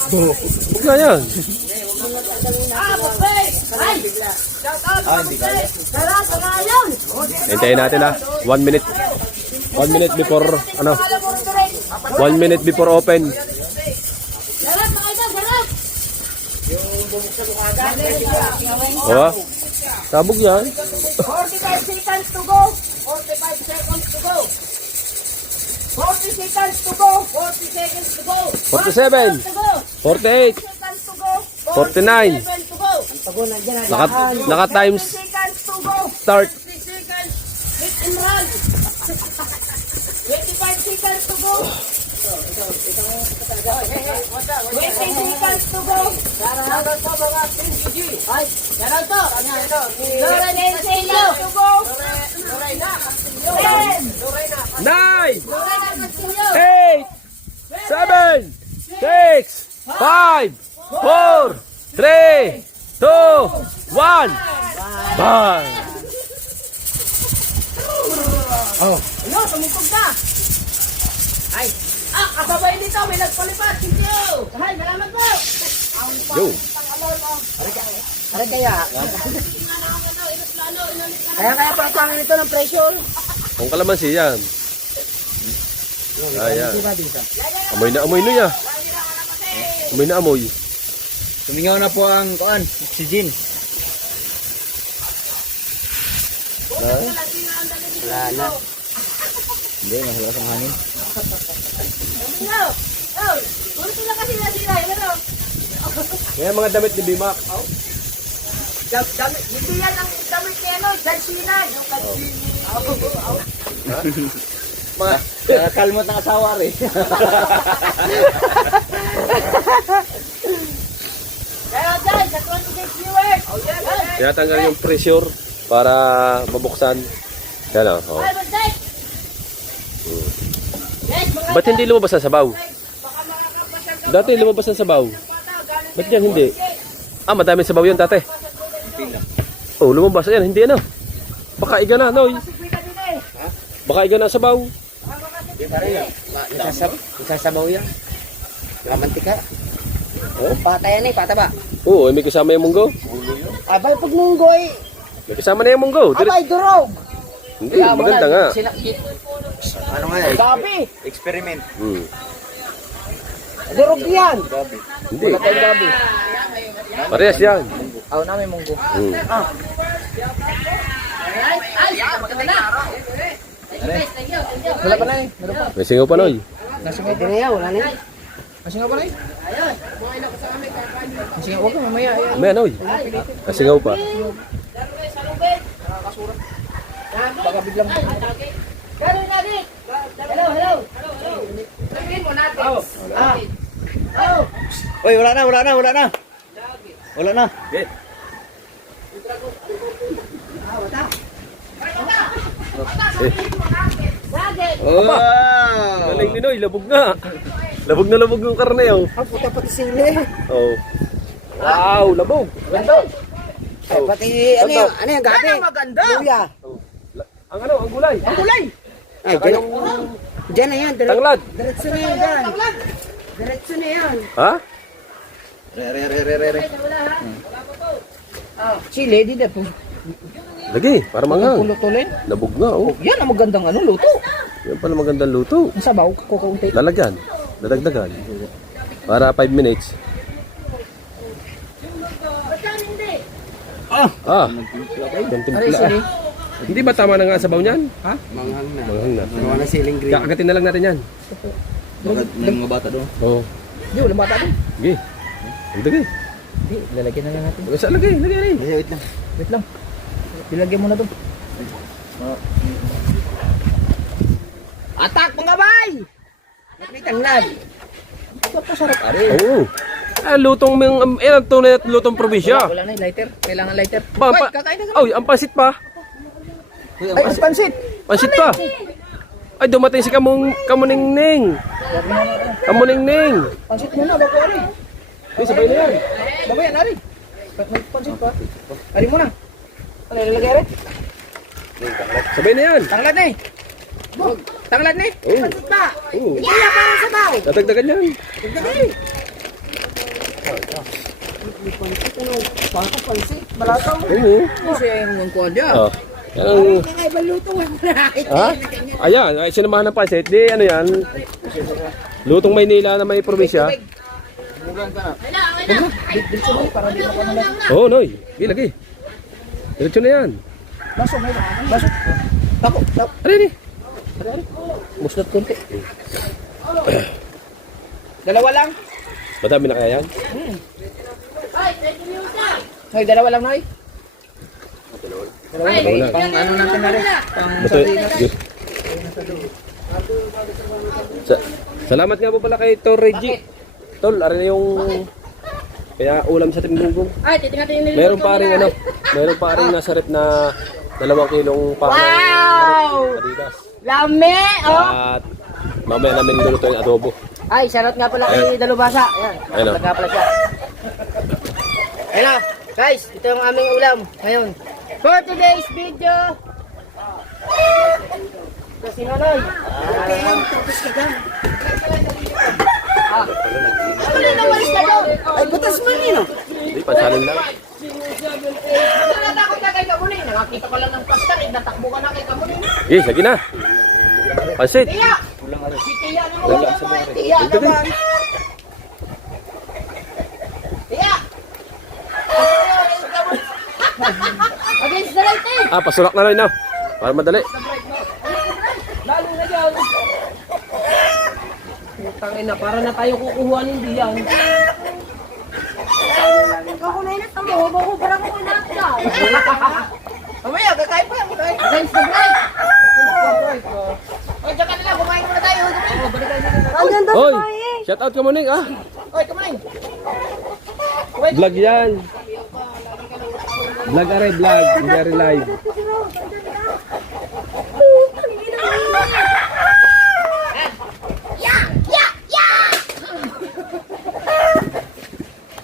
Sabog na yan. Hindi kaya. Hintayin natin 1 minute. 1 minute before, 1 minute before open. Oh, sabog yan. 45 seconds to go. 45 seconds to go. 40 seconds to go. 40 seconds to go. 47, To go. 48, Seconds to go. 49. 47 to go. Naka times 20 seconds to go. start. 20 seconds. Hit and run. 25 seconds to go. 20 seconds to go. Ay, meron to. Lora na yung sa'yo. To go. 10. 9, Lora na yung sa'yo. 8, 7, 6, 5, 4, 3, 2, 1. Bye! Ano, tumutog na. Ay, kasabay nito, may nagpalipat. Thank you. Ay, salamat po. Yo! Ano kaya? Kaya pa ang ito ng pressure. Kung kalamansi yan. Ayan. Diba dito? Amoy na ya. Amoy na amoy. Tumingaw na po ang kuan, oxygen. Wala na. Hindi, mahalas ang hangin. Hello. Oh, puro lang kasi nasira. Ano? Kaya mga damit ni Bimac. Hindi yan ang damit ni ano, John Cena. Yung Kalmot ng asawa rin. Kaya dyan, sa 26 viewers. Kaya tanggal yung pressure para mabuksan. Yan o. Oh. Ay, Banday. Yes, mga Ba't hindi lumabas ang sabaw? baka makakapasal ka. Dati lumabas ang sabaw. Ba't yan hindi? Ah, madaming sabaw yun dati. Oh, lumabas. Ayan, hindi ano. Baka iga na, Noy. Baka iga na ang sabaw. Isasabaw yan. Mantika. Oh, pata yan eh, pata ba? Oo, may kasama yung munggo. Abay, pag munggoy, May kasama na yung munggo. abay, durog. Hindi, maganda nga. Ano nga eh? Gabi. Experiment. Hmm. Durog yan. Hindi. Tayong gabi. Parehas yan. Aw na, may munggo. Hmm. Wala pa na eh. Meron pa. May singaw pa, Noy. Nasingaw pa na yan, wala na eh. Nasingaw pa na eh. Nasingaw, huwag ka mamaya. May Noy. May singaw pa. Baka biglang Gano'n natin? Hello, hello. Sabihin mo natin. Uy, wala na. Wala na. Okay. Bakit? Wow! Galing ni Noy, labog nga. Labog na labog yung karne, oh. ang puta pati sili. Oh. Wow, labog. Ay, pati ano yung gabi? Yan ang maganda. Luya. Ang ano, ang gulay. Ang kulay. Ay, Saka yung dyan na yan. tanglad. Diretso na yan dyan. Diretso na yan. Ha? Re. Chile, di na po. Lagi, para manghang. Pulutulin. Labog nga, oh. Yan ang magandang ano, luto. Yan pala magandang luto. Ang sabaw, kukaunti. Lalagyan. Dadagdagan. Para 5 minutes. Ah. Yung timpla. Aray, sili. Hindi ba tama na nga ang sabaw niyan? Ha? Manghang na. Manghang na. Gawa na siling green. Kakagatin na lang natin yan. Bakit may mga bata doon? Oo. Di, walang bata din. Sige. Ang dagi. Di, lalagyan na lang natin. Sa lagay, lagay rin. Wait lang. Wait lang. Ilagyan mo na to. Atak mga bay! Nagnitanglad. Ito pa sarap. Oo. Ah, lutong ang tunay at lutong probinsya. Wala na yung lighter. Kailangan lighter. Ba, Ay, pa, kakain na. oh, ang pansit pa. Ay, ang pansit. Pansit pa. Ay, dumating si Kamuningning. Kamuningning. Pansit muna, bago ari. Ay, sabay na yan. Bago yan, ari. May pansit pa. Ari muna. Ano ilalagay ari? Sabay na yan. Tanglad na eh. Tanglad na eh. Oo. Pansit pa. Oo. Hindi yan parang sabaw. Dadagdagan yan. Dali. Baka pansit. Malataw. Oo. Kasi yung kuha dyan. Oh. Yan. Kakaibang luto. Ha? Ayan, ay sinamahan ng pansit. Di ano yan? Lutong Maynila na may probinsya. Tulang ka na. Dito mo para di ako naman. Oo, Noy. Sige, lagi. Diretso na yan. Baso, may baso. Tako, tako. Ano ni? Muslat konti. Dalawa lang. Madami na kaya yan? Noy, dalawa lang, Noy. Wala. Pang ano natin na rin. Pang Bato, salamat nga po pala kay Tol Reggie. Tol, ari na yung kaya ulam sa Timgunggong. Ay, titingnan yung Meron pa rin ano, meron pa rin nasa rep na 2 kilong pa. Wow! Adidas. Lami! Oh! At mamaya namin lulutuin adobo. Ay, shoutout nga pala kay Dalubasa. Ayan, Ayun, shoutout nga pala siya. Ayun na, guys, ito yung aming ulam ngayon. For today's video. Ito si Nonoy. Ano na walis ka doon? Ay, butas mo nino. Hindi, pansalin lang. Natakot na kay Kamunin. Nakakita ka lang ng plastar. Natakbo ka na kay Kamunin. Eh, lagi na. Pansit. Tiya! Si Tiya naman. Tiya naman. Tiya! Against the right eh. Ah, pasulak na rin na. Para madali. Lalo na yan. Tangin na, para na tayo kukuha hindi yan. Ako na inat. Ako ko para ko kinakta. Mamaya, kakain pa yan. Against the right. O, dyan ka nila. Kumain muna tayo. Hoy, shout out ka muna ah. Oy, kumain. Vlog yan. Vlog are vlog. Hindi are live.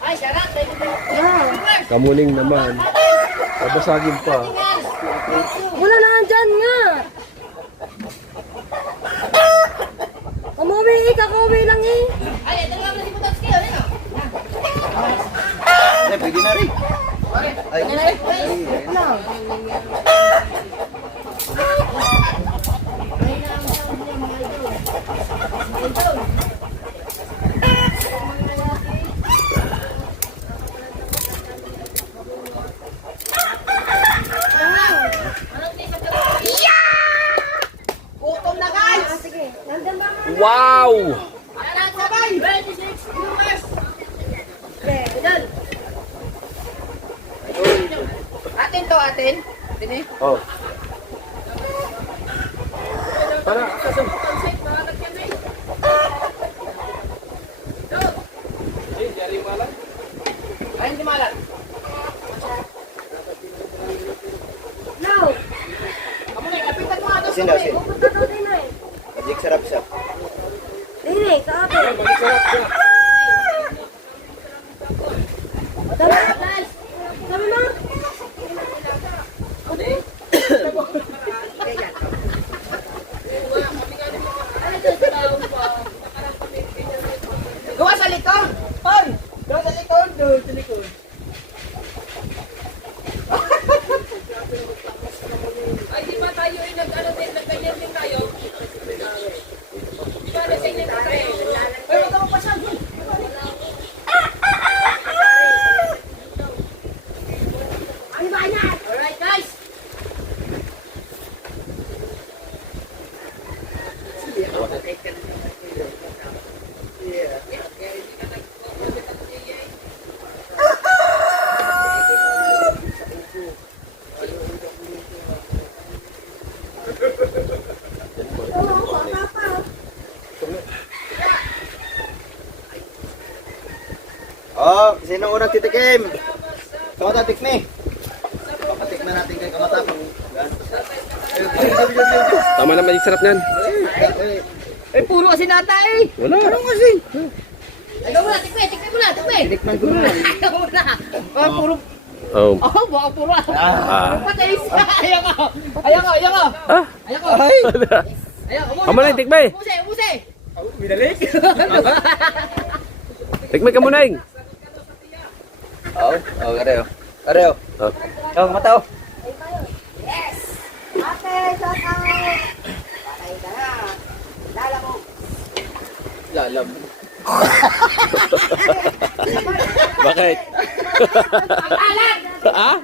Ay, sarap. Kamuning naman. Babasagin pa. Wala na dyan nga. Umuwi eh, kakauwi lang eh. Ay, ito lang si Butas kayo. Ano? Ay, pwede na rin. Ay, Gutom na guys. Sige, nandun ba mga Wow! Ayan, sabay. 26 viewers. pre? Atin to, atin. Atin eh. Oh. Para, kasam. Ay, hindi malat. No, Kamu na, kapitan mo ato. asin daw, asin. pupunta daw din eh. Jig sarap siya. Dine, sa atin. Dami, dami na. Gawa sa likod. Ton. Gawa sa likod. Doon sa likod. Ay, di ba tayo ay nag-ano din, nag-ganyan din tayo? Di ba nag-ganyan din tayo? Ay, wag ka magpasal. Ay, ba na? Alright, guys. Oh, sino unang titikim? Kamata, tikmi. Papatikman natin kay Kamata pang Tama na, may sarap niyan. Eh, puro kasi nata eh. Wala. Ikaw muna, tikme, tikme muna, tikme. Tikman ko na. Ikaw muna. Ah, puro, Oh. oh, baka puro. Ah. Patalis. Ayaw ka. Ayaw ka, ayaw ka. Ah. Ayaw ka. Ay! Ayaw, Amo na, tikmay. Umuse, umuse. Binalik. Tikmay ka muna, Ing. Oh, areo. Areo. Oh. Oh, Kamata, oh. Yes! Ate, shout out! Patay ka na. Lala mo. Lalam. Bakit? Ah?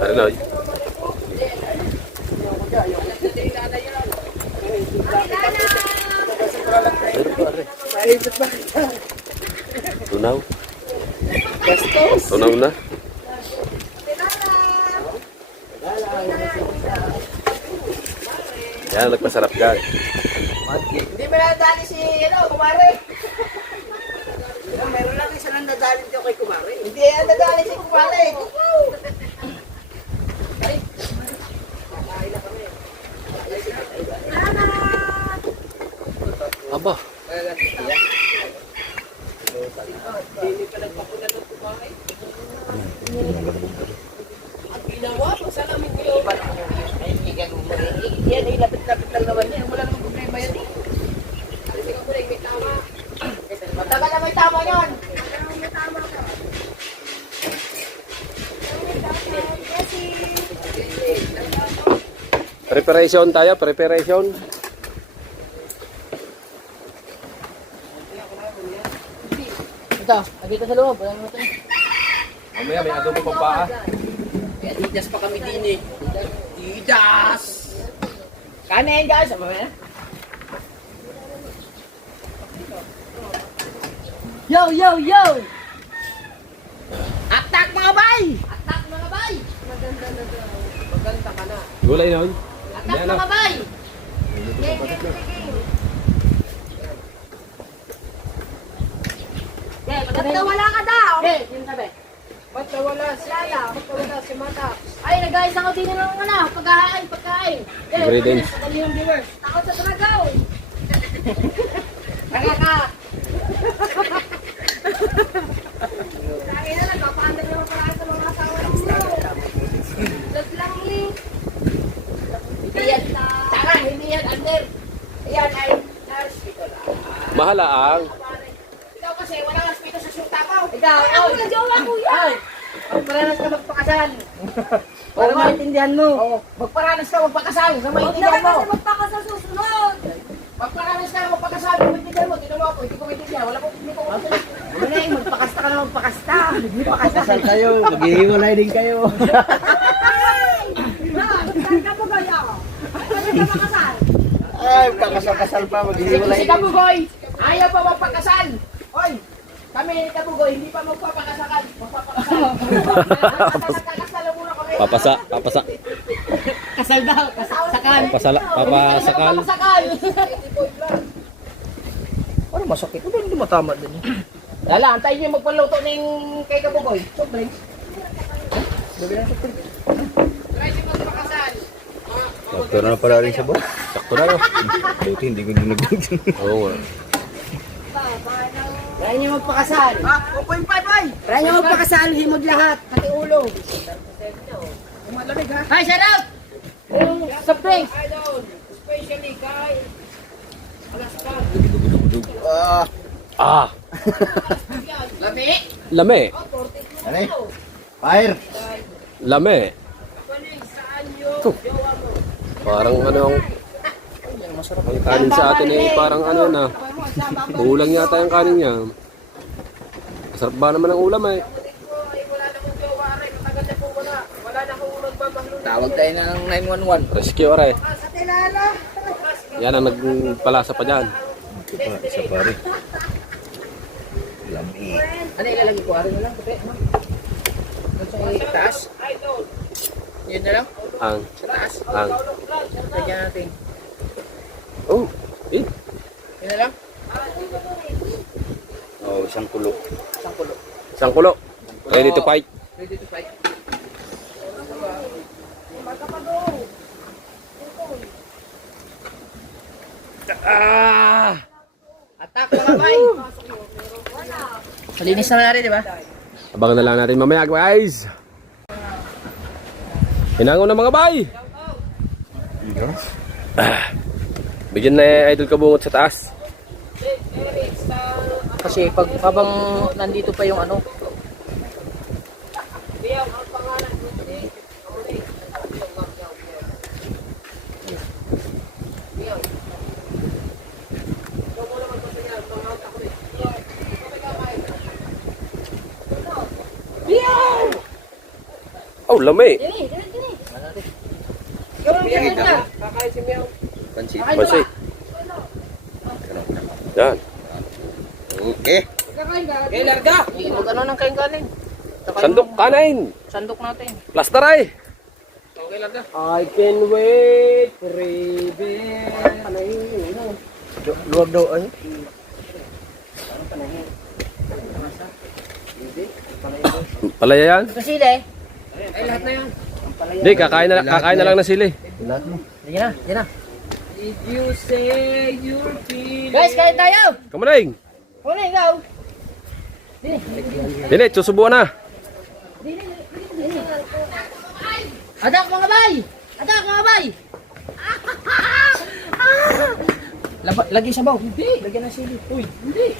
Ano na? Tunaw? Tunaw na? Yan, nagpasarap ka. Hindi mo nadali si, kumare. Meron lang isa nang nadali dito kay kumare. Hindi yan nadali si kumare. Aba. Yan ay lapit-lapit lang naman yan. Wala namang problema yan eh. Matagal na may tama yan. Preparation tayo, preparation. Ito, lagi ka sa loob. Wala naman ito. Mamaya may adobo pa paa. May Adidas pa kami din eh. Adidas! Kanin guys! Ano ba? Yo, yo, yo! Attack mga bay! Attack mga bay! Maganda ka na. Gulay nun. Attack mga bay! Ba't nawala ka daw? Okay, yun sabi. Ba't nawala si Mata? Ay, nag-ayos ako din ng pagkain. Ingredients. Madali yung viewers. Takot sa tragaw. Kaya ka! Lagi na, nagpapaandar naman pala sa mga asawa ng gusto. Just lang eh. Hindi yan. Tara, hindi yan under. Yan ay hospital. Mahalaang. Ikaw kasi wala kang spito sa syuta ko. Ikaw, ako na jowa ko yan. Ay! Magparanas ka magpakasal. Para maintindihan mo. Oo. Magparanas ka magpakasal. Sa Huwag na maintindihan mo. kasi magpaka sa susunod. Magparanas ka magpakasal. Sa maintindihan mo. Tinan mo ako. Hindi ko maintindihan. Wala ko. Hindi ko maintindihan. Wala eh. Magpakasta ka na magpakasta. Kasal kayo, maghihiwalay din kayo. Ay! Saan ka mo gaya? Ano ka makasal? Ay, kakasal-kasal pa, maghihiwalay Si din. Kabugoy. Ayaw pa magpakasal. Hoy. Kami ni Kabugoy. Hindi pa magpapakasal. Magpapakasal. Kakasal muna kami. Papasa. Kasal daw. Sakal. Papasakal. Sakal. Ano masakit? Ano hindi matama din? Lala, antayin niyo magpaluto ng kay Kabugoy. Sobrang. Sakto na pala rin sa buwan. Sakto na no. Buti hindi ko dinagdag. Oo nga. Try niyo magpakasal. 2.5 ay! Try niyo magpakasal. Himod lahat. Pati ulo. Hi, shout out! Yung soft drinks. Especially kay Ah. Lami. Lame. Ano eh? Fire! Lame. Ito. Parang ano ang kanin sa atin eh. Parang ano na. Kulang yata yung kanin niya. Masarap ba naman ang ulam eh. Tawag tayo ng 911. Rescue ore. Yan ang nagpalasa pa dyan. Isa pa rin. Lami. Ano ilalagay ko? Arin na lang. Puti. Sa taas. Yun na lang. Ang. Sa taas. Ang. Lagyan natin. Oh. Eh. Yun na lang. Oh, isang tulo. Isang kulo. Isang kulo. Ready to fight. Ready to fight. Attack mga bay! Malinis naman natin, di ba? Abangan na lang natin mamaya guys. Hinangon na mga bay. Bigyan na idol kabungot sa taas. Kasi pag habang nandito pa yung ano, Oh, lami. Dini, dini, dini. Ikaw lang yan na. Kakain si Meow. Pansit. Pansit. Yan. Okay. Eh, larga. Mag-ano ng kain-kanin. Sandok kanin. Sandok natin. Plaster ay. Okay, larga. I can wait forever. Luwag daw ay. Palaya yan? Ito sila eh. Ay, lahat na yan. Hindi, kakain na lang na sila eh. Lahat mo. Sige na, sige na. Did you say you're feeling... Guys, kain tayo! Kamaling. Una, ikaw. Dili, susubuan na. Adak mga bay! Adak mga bay! Lagi sa baw. Hindi. Lagyan ng sili. Uy, hindi.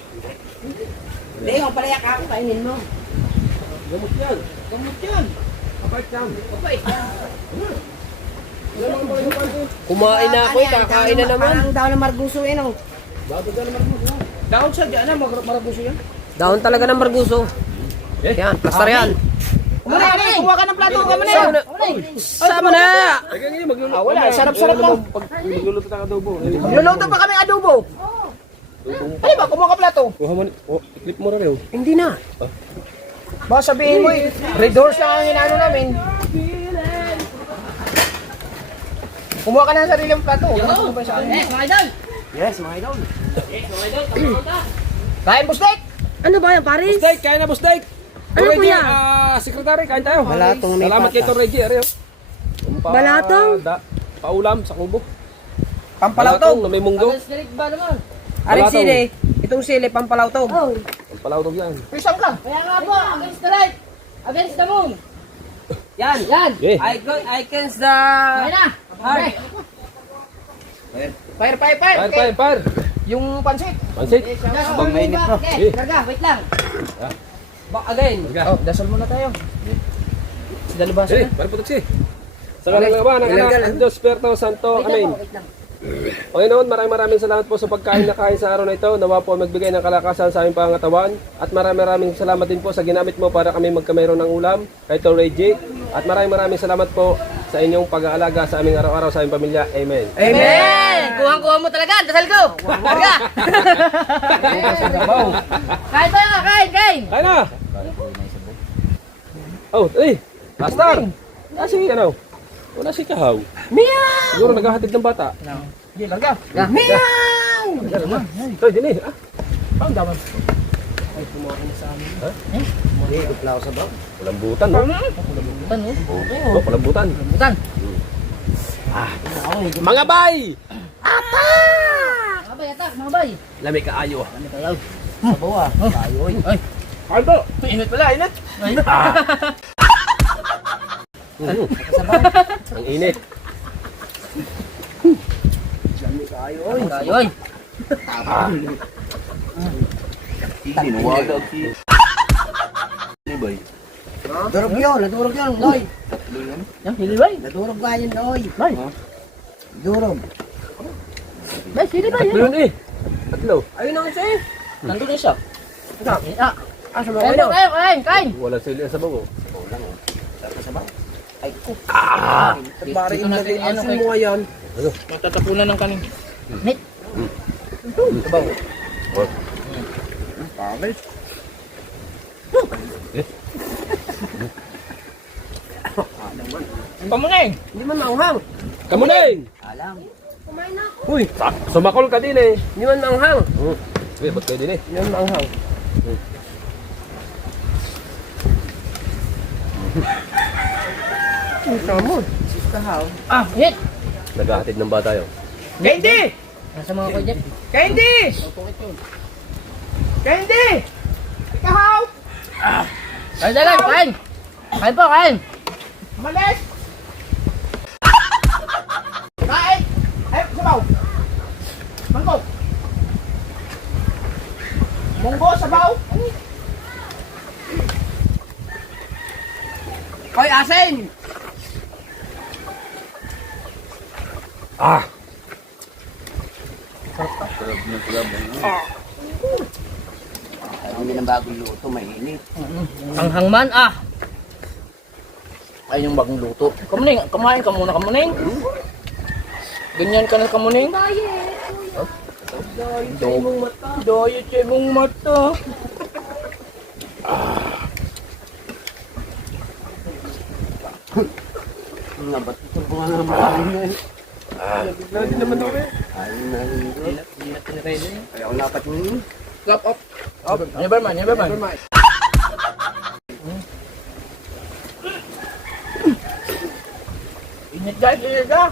Hindi, yung palayak ako, kainin mo. Gamot yan. Gamot yan. Kapait yan. Kapait yan. Kumain na ako, kakain na naman. Parang daw na marguso eh, no? Bago ka naman mo. Daon siya, diyan na, maraguso yan. Dahon talaga ng marguso. Yan, plaster yan. Kumuna, kumuha ka ng plato, kumuna. Sama na! Ay, ganyan, magluluto. Wala, sarap-sarap lang. Pag magluluto ng adobo. Luluto pa kami adobo. Ano ba, kumuha ka plato? Kuha mo, i-clip mo rin. Hindi na. Baka sabihin mo eh, red horse lang ang inaano namin. Kumuha ka na ng sarili mong plato. Ano ba sa akin? Mga idol. Yes, mga idol. Kain bustek! Ano ba yan, Paris? Steak, kain na po steak. Ano po yan? Secretary, kain tayo. Balatong may Salamat kay pata. Tor Reggie. Ariyo. Balatong? Paulam sa kubo. Pampalaw to. Balatong na may munggo. Street ba naman? Aring Balatong. sili. Itong sili, pampalaw to. Oh. Pampalawtog yan. Pisang ka. Kaya nga po, against the light. Against the moon. Yan. Yan. Okay. Icons the... Kaya na. Okay. Fire. Fire. Yung pansit. Pansit. Abang mainit na. Okay, larga, wait lang. Back again. Larga. Oh, dasal muna tayo. Si Dalubasa Sige, na. pare putok si. Sa kanila ba, ng anak, ang Diyos, Perto, Santo, Amen. Wait lang. Panginoon, maraming salamat po sa pagkain na kain sa araw na ito. Nawa po magbigay ng kalakasan sa aming pangatawan. At maraming salamat din po sa ginamit mo para kami magkameron ng ulam kay Tor Reggie. At maraming salamat po sa inyong pag-aalaga sa aming araw-araw sa aming pamilya. Amen. Amen! Kuhang-kuha mo talaga, dasal ko. Larga. Kain tayo, kain. Kain na! Oh, Pastor! Kasi ano? Wala si Kahaw. Meow! Siguro naghahatid ng bata. Hindi, larga. Meow! Hoy, dini. Paano daman? Hindi, iplaw sa baw. Palambutan, no? Butan, oh. Oh, palambutan. Butan. Mga bay! Mga bay, atak, mga bay. Lami kaayo. Sa bawa. Kain po! Init pala, init. Ang init. Ayoy. Sinuwadag si... Libay. Durog yun, Loy. Yan, hilibay. Nadurog ka yun, Loy. Bay. Durog. Bay, hilibay. Yun eh. Tatlo. Ayun na kasi. Nandun na siya. Ah, sa mga kain. Wala sila sa bago. Ay, ko. Bari Dito natin, ano kay... mo yan. Matatapunan ng kanin. Nit. Sabaw. Pangit. Pamuneng. Hindi man maanghang. Kamuning! Alam. Uy, sumakol ka din eh. Hindi man maanghang. Uy, ba't kayo din eh? Hindi man maanghang. Ah, hit. Naghahatid ng bata yun. Candy! Nasa mga kajak. Candy! Candy! Ikahaw! Kain tayo, kain. Kain po, kain. Malis! Kain! Ay, sabaw! Mangko! Munggo, sabaw! Hoy, asin! Ah! Hindi na bagong luto, mainit. Ang hangman, ah. Ay, yung bagong luto. Kamuning, kumain ka muna, kamuning. Ganyan ka na, kamuning. Diet. Diet sa imong mata. Lagi naman daw eh. Clap up. Up. Never mind, never mind. Init guys, init ka.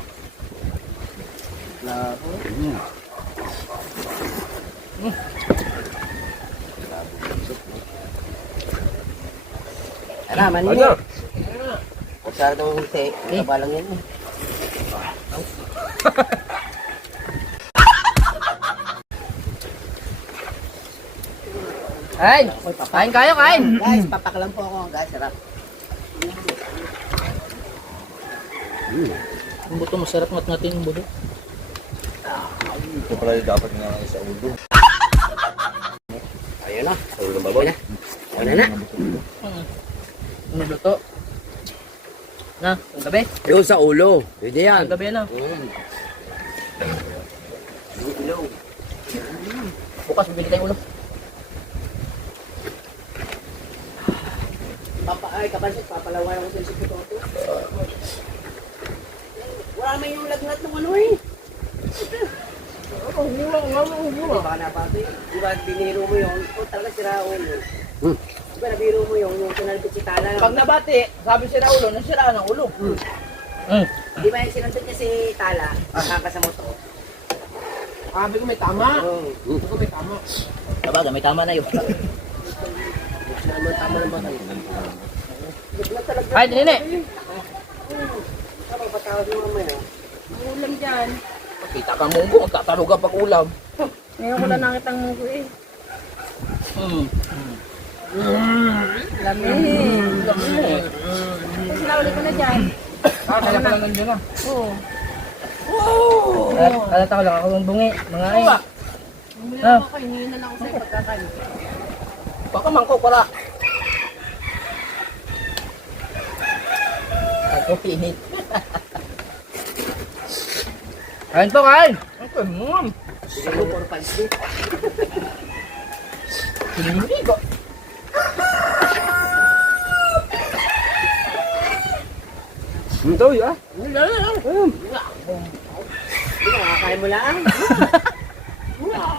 Ano, manin Ano? Masyadong huli. Taba lang yan eh. Kain. Kain kayo, kain. Guys, papakalam po ako. Guys, sarap. Yung buto, masarap natin yung buto. Ito pala yung dapat nga sa ulo. Ayun na. Ulo ng baboy na. Ayun na. Ano luto? Na, ang gabi. Yung sa ulo. Pwede yan. Ang gabi na. Bukas, bibili tayong ulo. Ay, kapansit, papalaway ako sa isip ko ito. Wala naman yung lagnat ng ano eh. Baka napati. Di ba biniro mo yung, talaga sira ulo. Di ba nabiro mo yung sinalipit si Tala. Pag nabati, sabi sira ulo, nasira ng ulo. Di ba yung sinalipit niya si Tala, kakaka sa motor? Sabi ko may tama. Sabi ko may tama. Sabaga, may tama na yun. Tama ng batang. Ay, nini. Tama, patawag mo mamaya. Ulam dyan. Kita ka munggo, magtatalo ka pag ulam. Ngayon ko lang nakita ang munggo eh. Lamig. Sinawali ko na dyan. Kaya pala nandiyan na. Oo. Kalata ko lang ako ng bungi. Mga ay. Bumili ako kayo. Hingi na lang ako sa'yo pagkakain. Baka mangkok pala. Ako pinit. Kain to, kain. Okay, Siguro 4-5 Hindi ko. Ito yun ah. Kakain mo lang.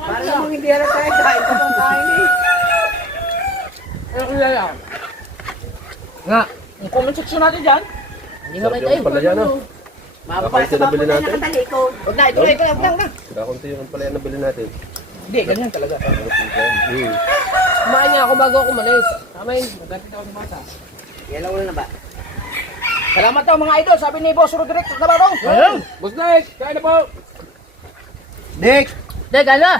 Para namang hindi halata tayo. Kain ko pang kain eh. Ano kilala? Nga, yung comment section natin dyan. Hindi nga may tayo. Pala yan ah. Mapapasa pa po nabili tayo natin. nakatalikod. Huwag na, ito ikaw, huwag na. Kakunti yung pala yan nabili natin. Hindi, ganyan talaga. Kumain niya ako bago ako umalis. Tama yun. Maganda ako sa bata. Yan lang na ba? Salamat daw mga idol, sabi ni Boss Roderick Nabarong. Ayun. Boss Nick, kain na po! Dick! Dick, ano?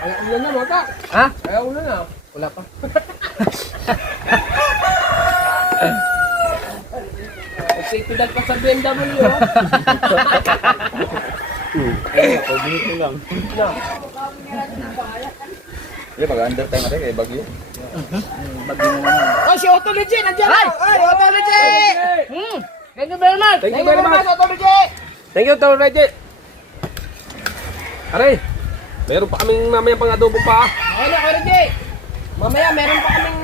Ay, ulan na mata. Ha? Ay, ulan na. Wala pa. Nagsipidag pa sa BMW. Mag-under time natin kay Bagyo. Oh, si Otto Legit, nandiyan na! Ay, Otto Legit! Thank you very much! Thank you very much. Otto Legit! Thank you, Tol Reggie. Aray, meron pa kaming mamaya pang adobo pa. Ano, Otto Legit? Mamaya, meron pa kaming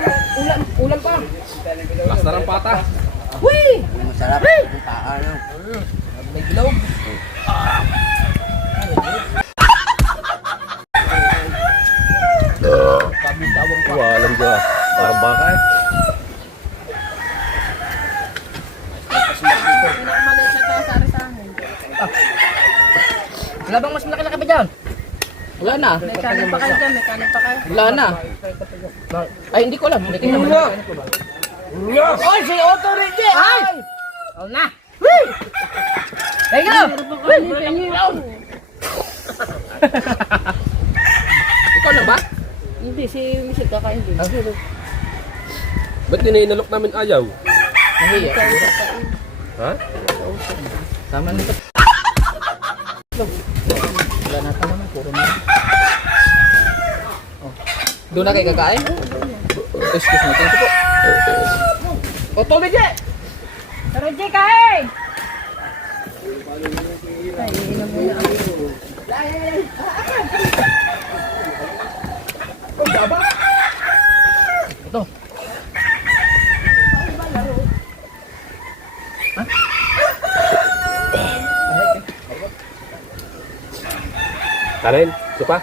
ulam pa. Basta ng pata. Uy! Masarap. Yung paa no. May globe. Kabitawang pa. Walang dyan. Parang baka eh. Pinakamalit na ito sa amin. Wala bang mas malaki-laki pa dyan? Wala na. May kanin pa kayo dyan. May kanin pa kayo. Wala na. Ay, hindi ko alam. Hindi ko alam. Oy, si Otto Reggie! Ay! Oh na! Woo! Thank you! Ikaw na ba? Hindi, si Mrs. kakain din. Ba't ninainalok namin ayaw? Nahiya. Ha? Tama na ito. Wala na ito naman. Puro na. Oh. Doon na kayo kakain? Excuse me. Thank you po. Otto Reggie! Pero di kain! Kanin, supa.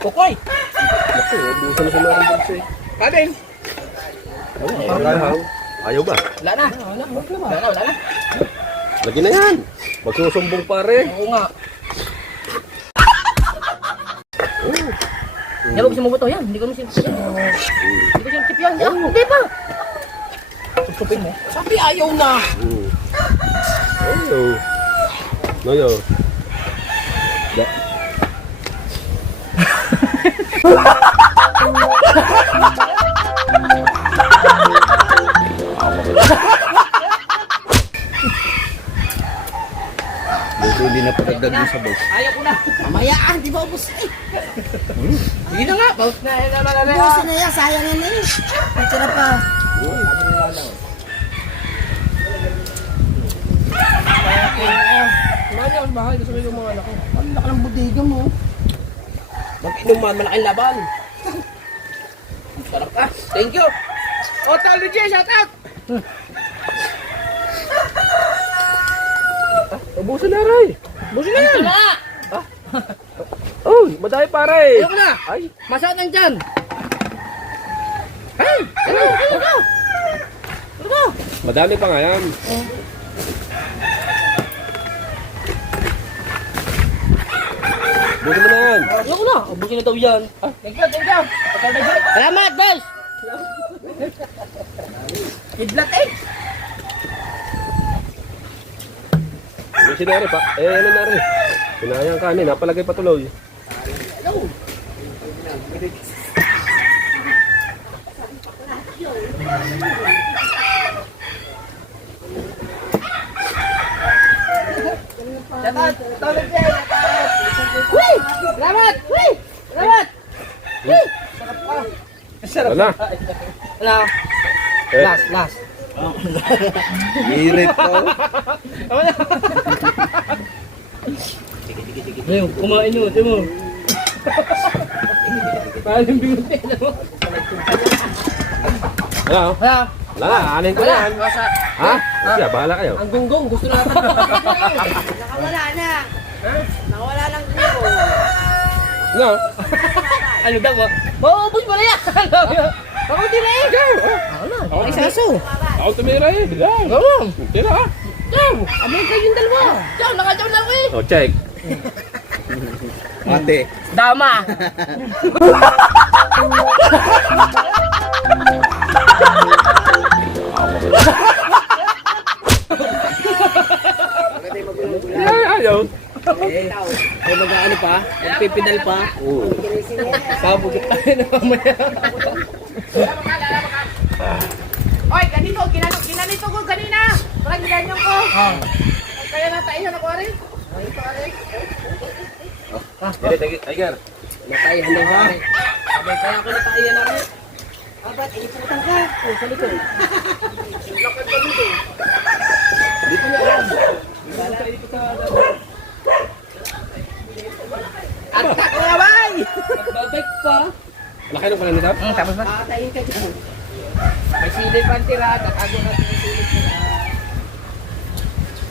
Kukoy! Naku, ubusan na sa mga rin siya. Kanin! Ayaw ba? Wala na. Wala na. Lagi na yan. Magsusumbong pare. Oo nga. Hindi ko sumubuto yan. Hindi ko sumubuto yan. Hindi ko sumubuto yan. Hindi pa. Susupin mo. Sabi ayaw na. Ayaw. Ayaw. Da. Buto hindi na patagdag yung sabaw. Ayaw ko na. Mamaya di ba ubos eh? Hindi na nga. Bawas na. Ubusin na yan, sayang yan eh. Pagkira pa. Kumanya, bahay. Gusto mo yung mga anak ko. Ang laki ng budiga mo. Mag-inom man, malaking laban. Sarap ka. Thank you. O, Tol J, shout out. Ubusan na rin. Busin na yan. Oh, madami pare. Ayoko na. Ay, Masakit lang dyan. Ay, ano? madami pa nga yan. Bukan mo na yan. Ayoko na. Busin na daw yan. Thank you. Salamat, boss. Kidlat eh. Ubusin na rin pa. Ano na rin. Pinayang kanin, napalagay pa tuloy. Salamat. Tolong J. Wih! Salamat. Wih! Salamat. Sarap Wala. Wala. Eh, Last. Irit pa. Ayun, kumain nyo. Ito mo. Paano yung bigote mo? wala oh. Wala. Wala na, anin ko yan. Ha? Siya, bahala kayo. Ang gunggong. Gusto natin. Nakawala na. Nakawala ng grupo. No? Ano daw mo? Mauubos mo na yan. Ako din na eh. Ako Ay, saso. Ako tumira eh, bilang. Oo. Tira ha. Amay kayo yung dalawa. Diyaw, nakajaw na ako eh. Oh, check. Ate. Dama. Ay, ayaw. Ay, mag-ano pa? Magpipidal pa? Oo. Sabog tayo na mamaya. Oy, ganito, ginanito ko kanina. Parang ginanyo ko. Kaya nataihan ako rin. Dali, tiger. Natayan na nga. Abay, kaya ako natayan na rin. Abat, iliputan ka. Oh, sa likod. At kakaway! Nagbabike pa. Laki ng pala nito? Tapos na. Kakain ka dyan. May silip ang tira. Tatago natin yung silip nila.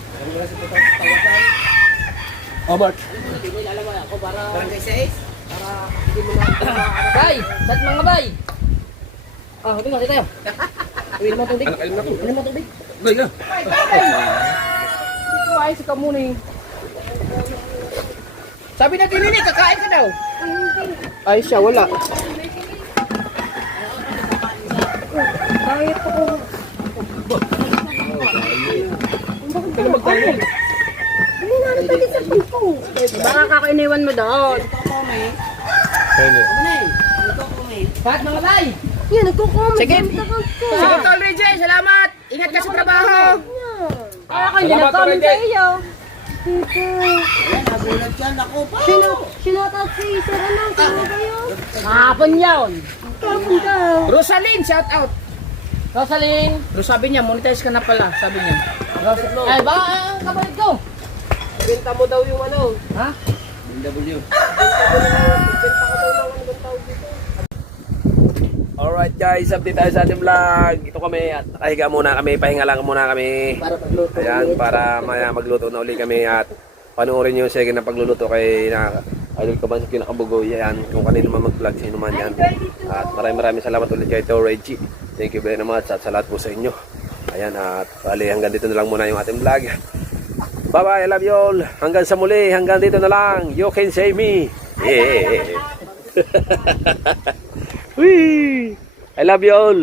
Ano ba sa tawasan? Oh, Mark. Hindi mo ilalagay ako para... Barangay 6. Hindi mo na... Bay! Sat mga bay! Ah, hindi nga, tayo. Uwi naman tubig. Alam na ko. Uwi naman tubig. Gay ka. Ito ay si Kamuni. Sabi na tinini, kakain ka daw. Ay siya, wala. Kahit ako. Kaya magkain. Hindi nga rin pwede sa grupo. Baka kakainiwan mo doon. Kaya niya. Lahat mga bay! Yan, nagkukomment. Sige. Sige, Tol Rijay, salamat! Ingat ka sa trabaho! Ay, ako hindi Salamat, nag-comment Torrente. sa iyo. Tito. nagulat yan. Ako pa. Shoutout si Sir ano, sino kayo? Hapon yun. Kapon daw. Rosaline, shout out. Rosaline. Sabi niya, monetize ka na pala, sabi niya. Ay, baka ang kapalit ko. Benta mo daw yung ano. Ha? W. Alright guys, update tayo sa ating vlog. Ito kami at nakahiga muna kami, pahinga lang muna kami. Para pagluto. Ayan, para maya magluto na uli kami at panoorin yung second na pagluluto kay na idol ko ba sa kinakabugoy. Ayan, kung kanino man mag-vlog, sino man yan. At maraming salamat ulit kay Teo Reggie. Thank you very much at sa lahat po sa inyo. Ayan, at bali hanggang dito na lang muna yung ating vlog. Bye bye, I love you all. Hanggang sa muli, hanggang dito na lang. You can save me. Yeah. Whee! I love you all.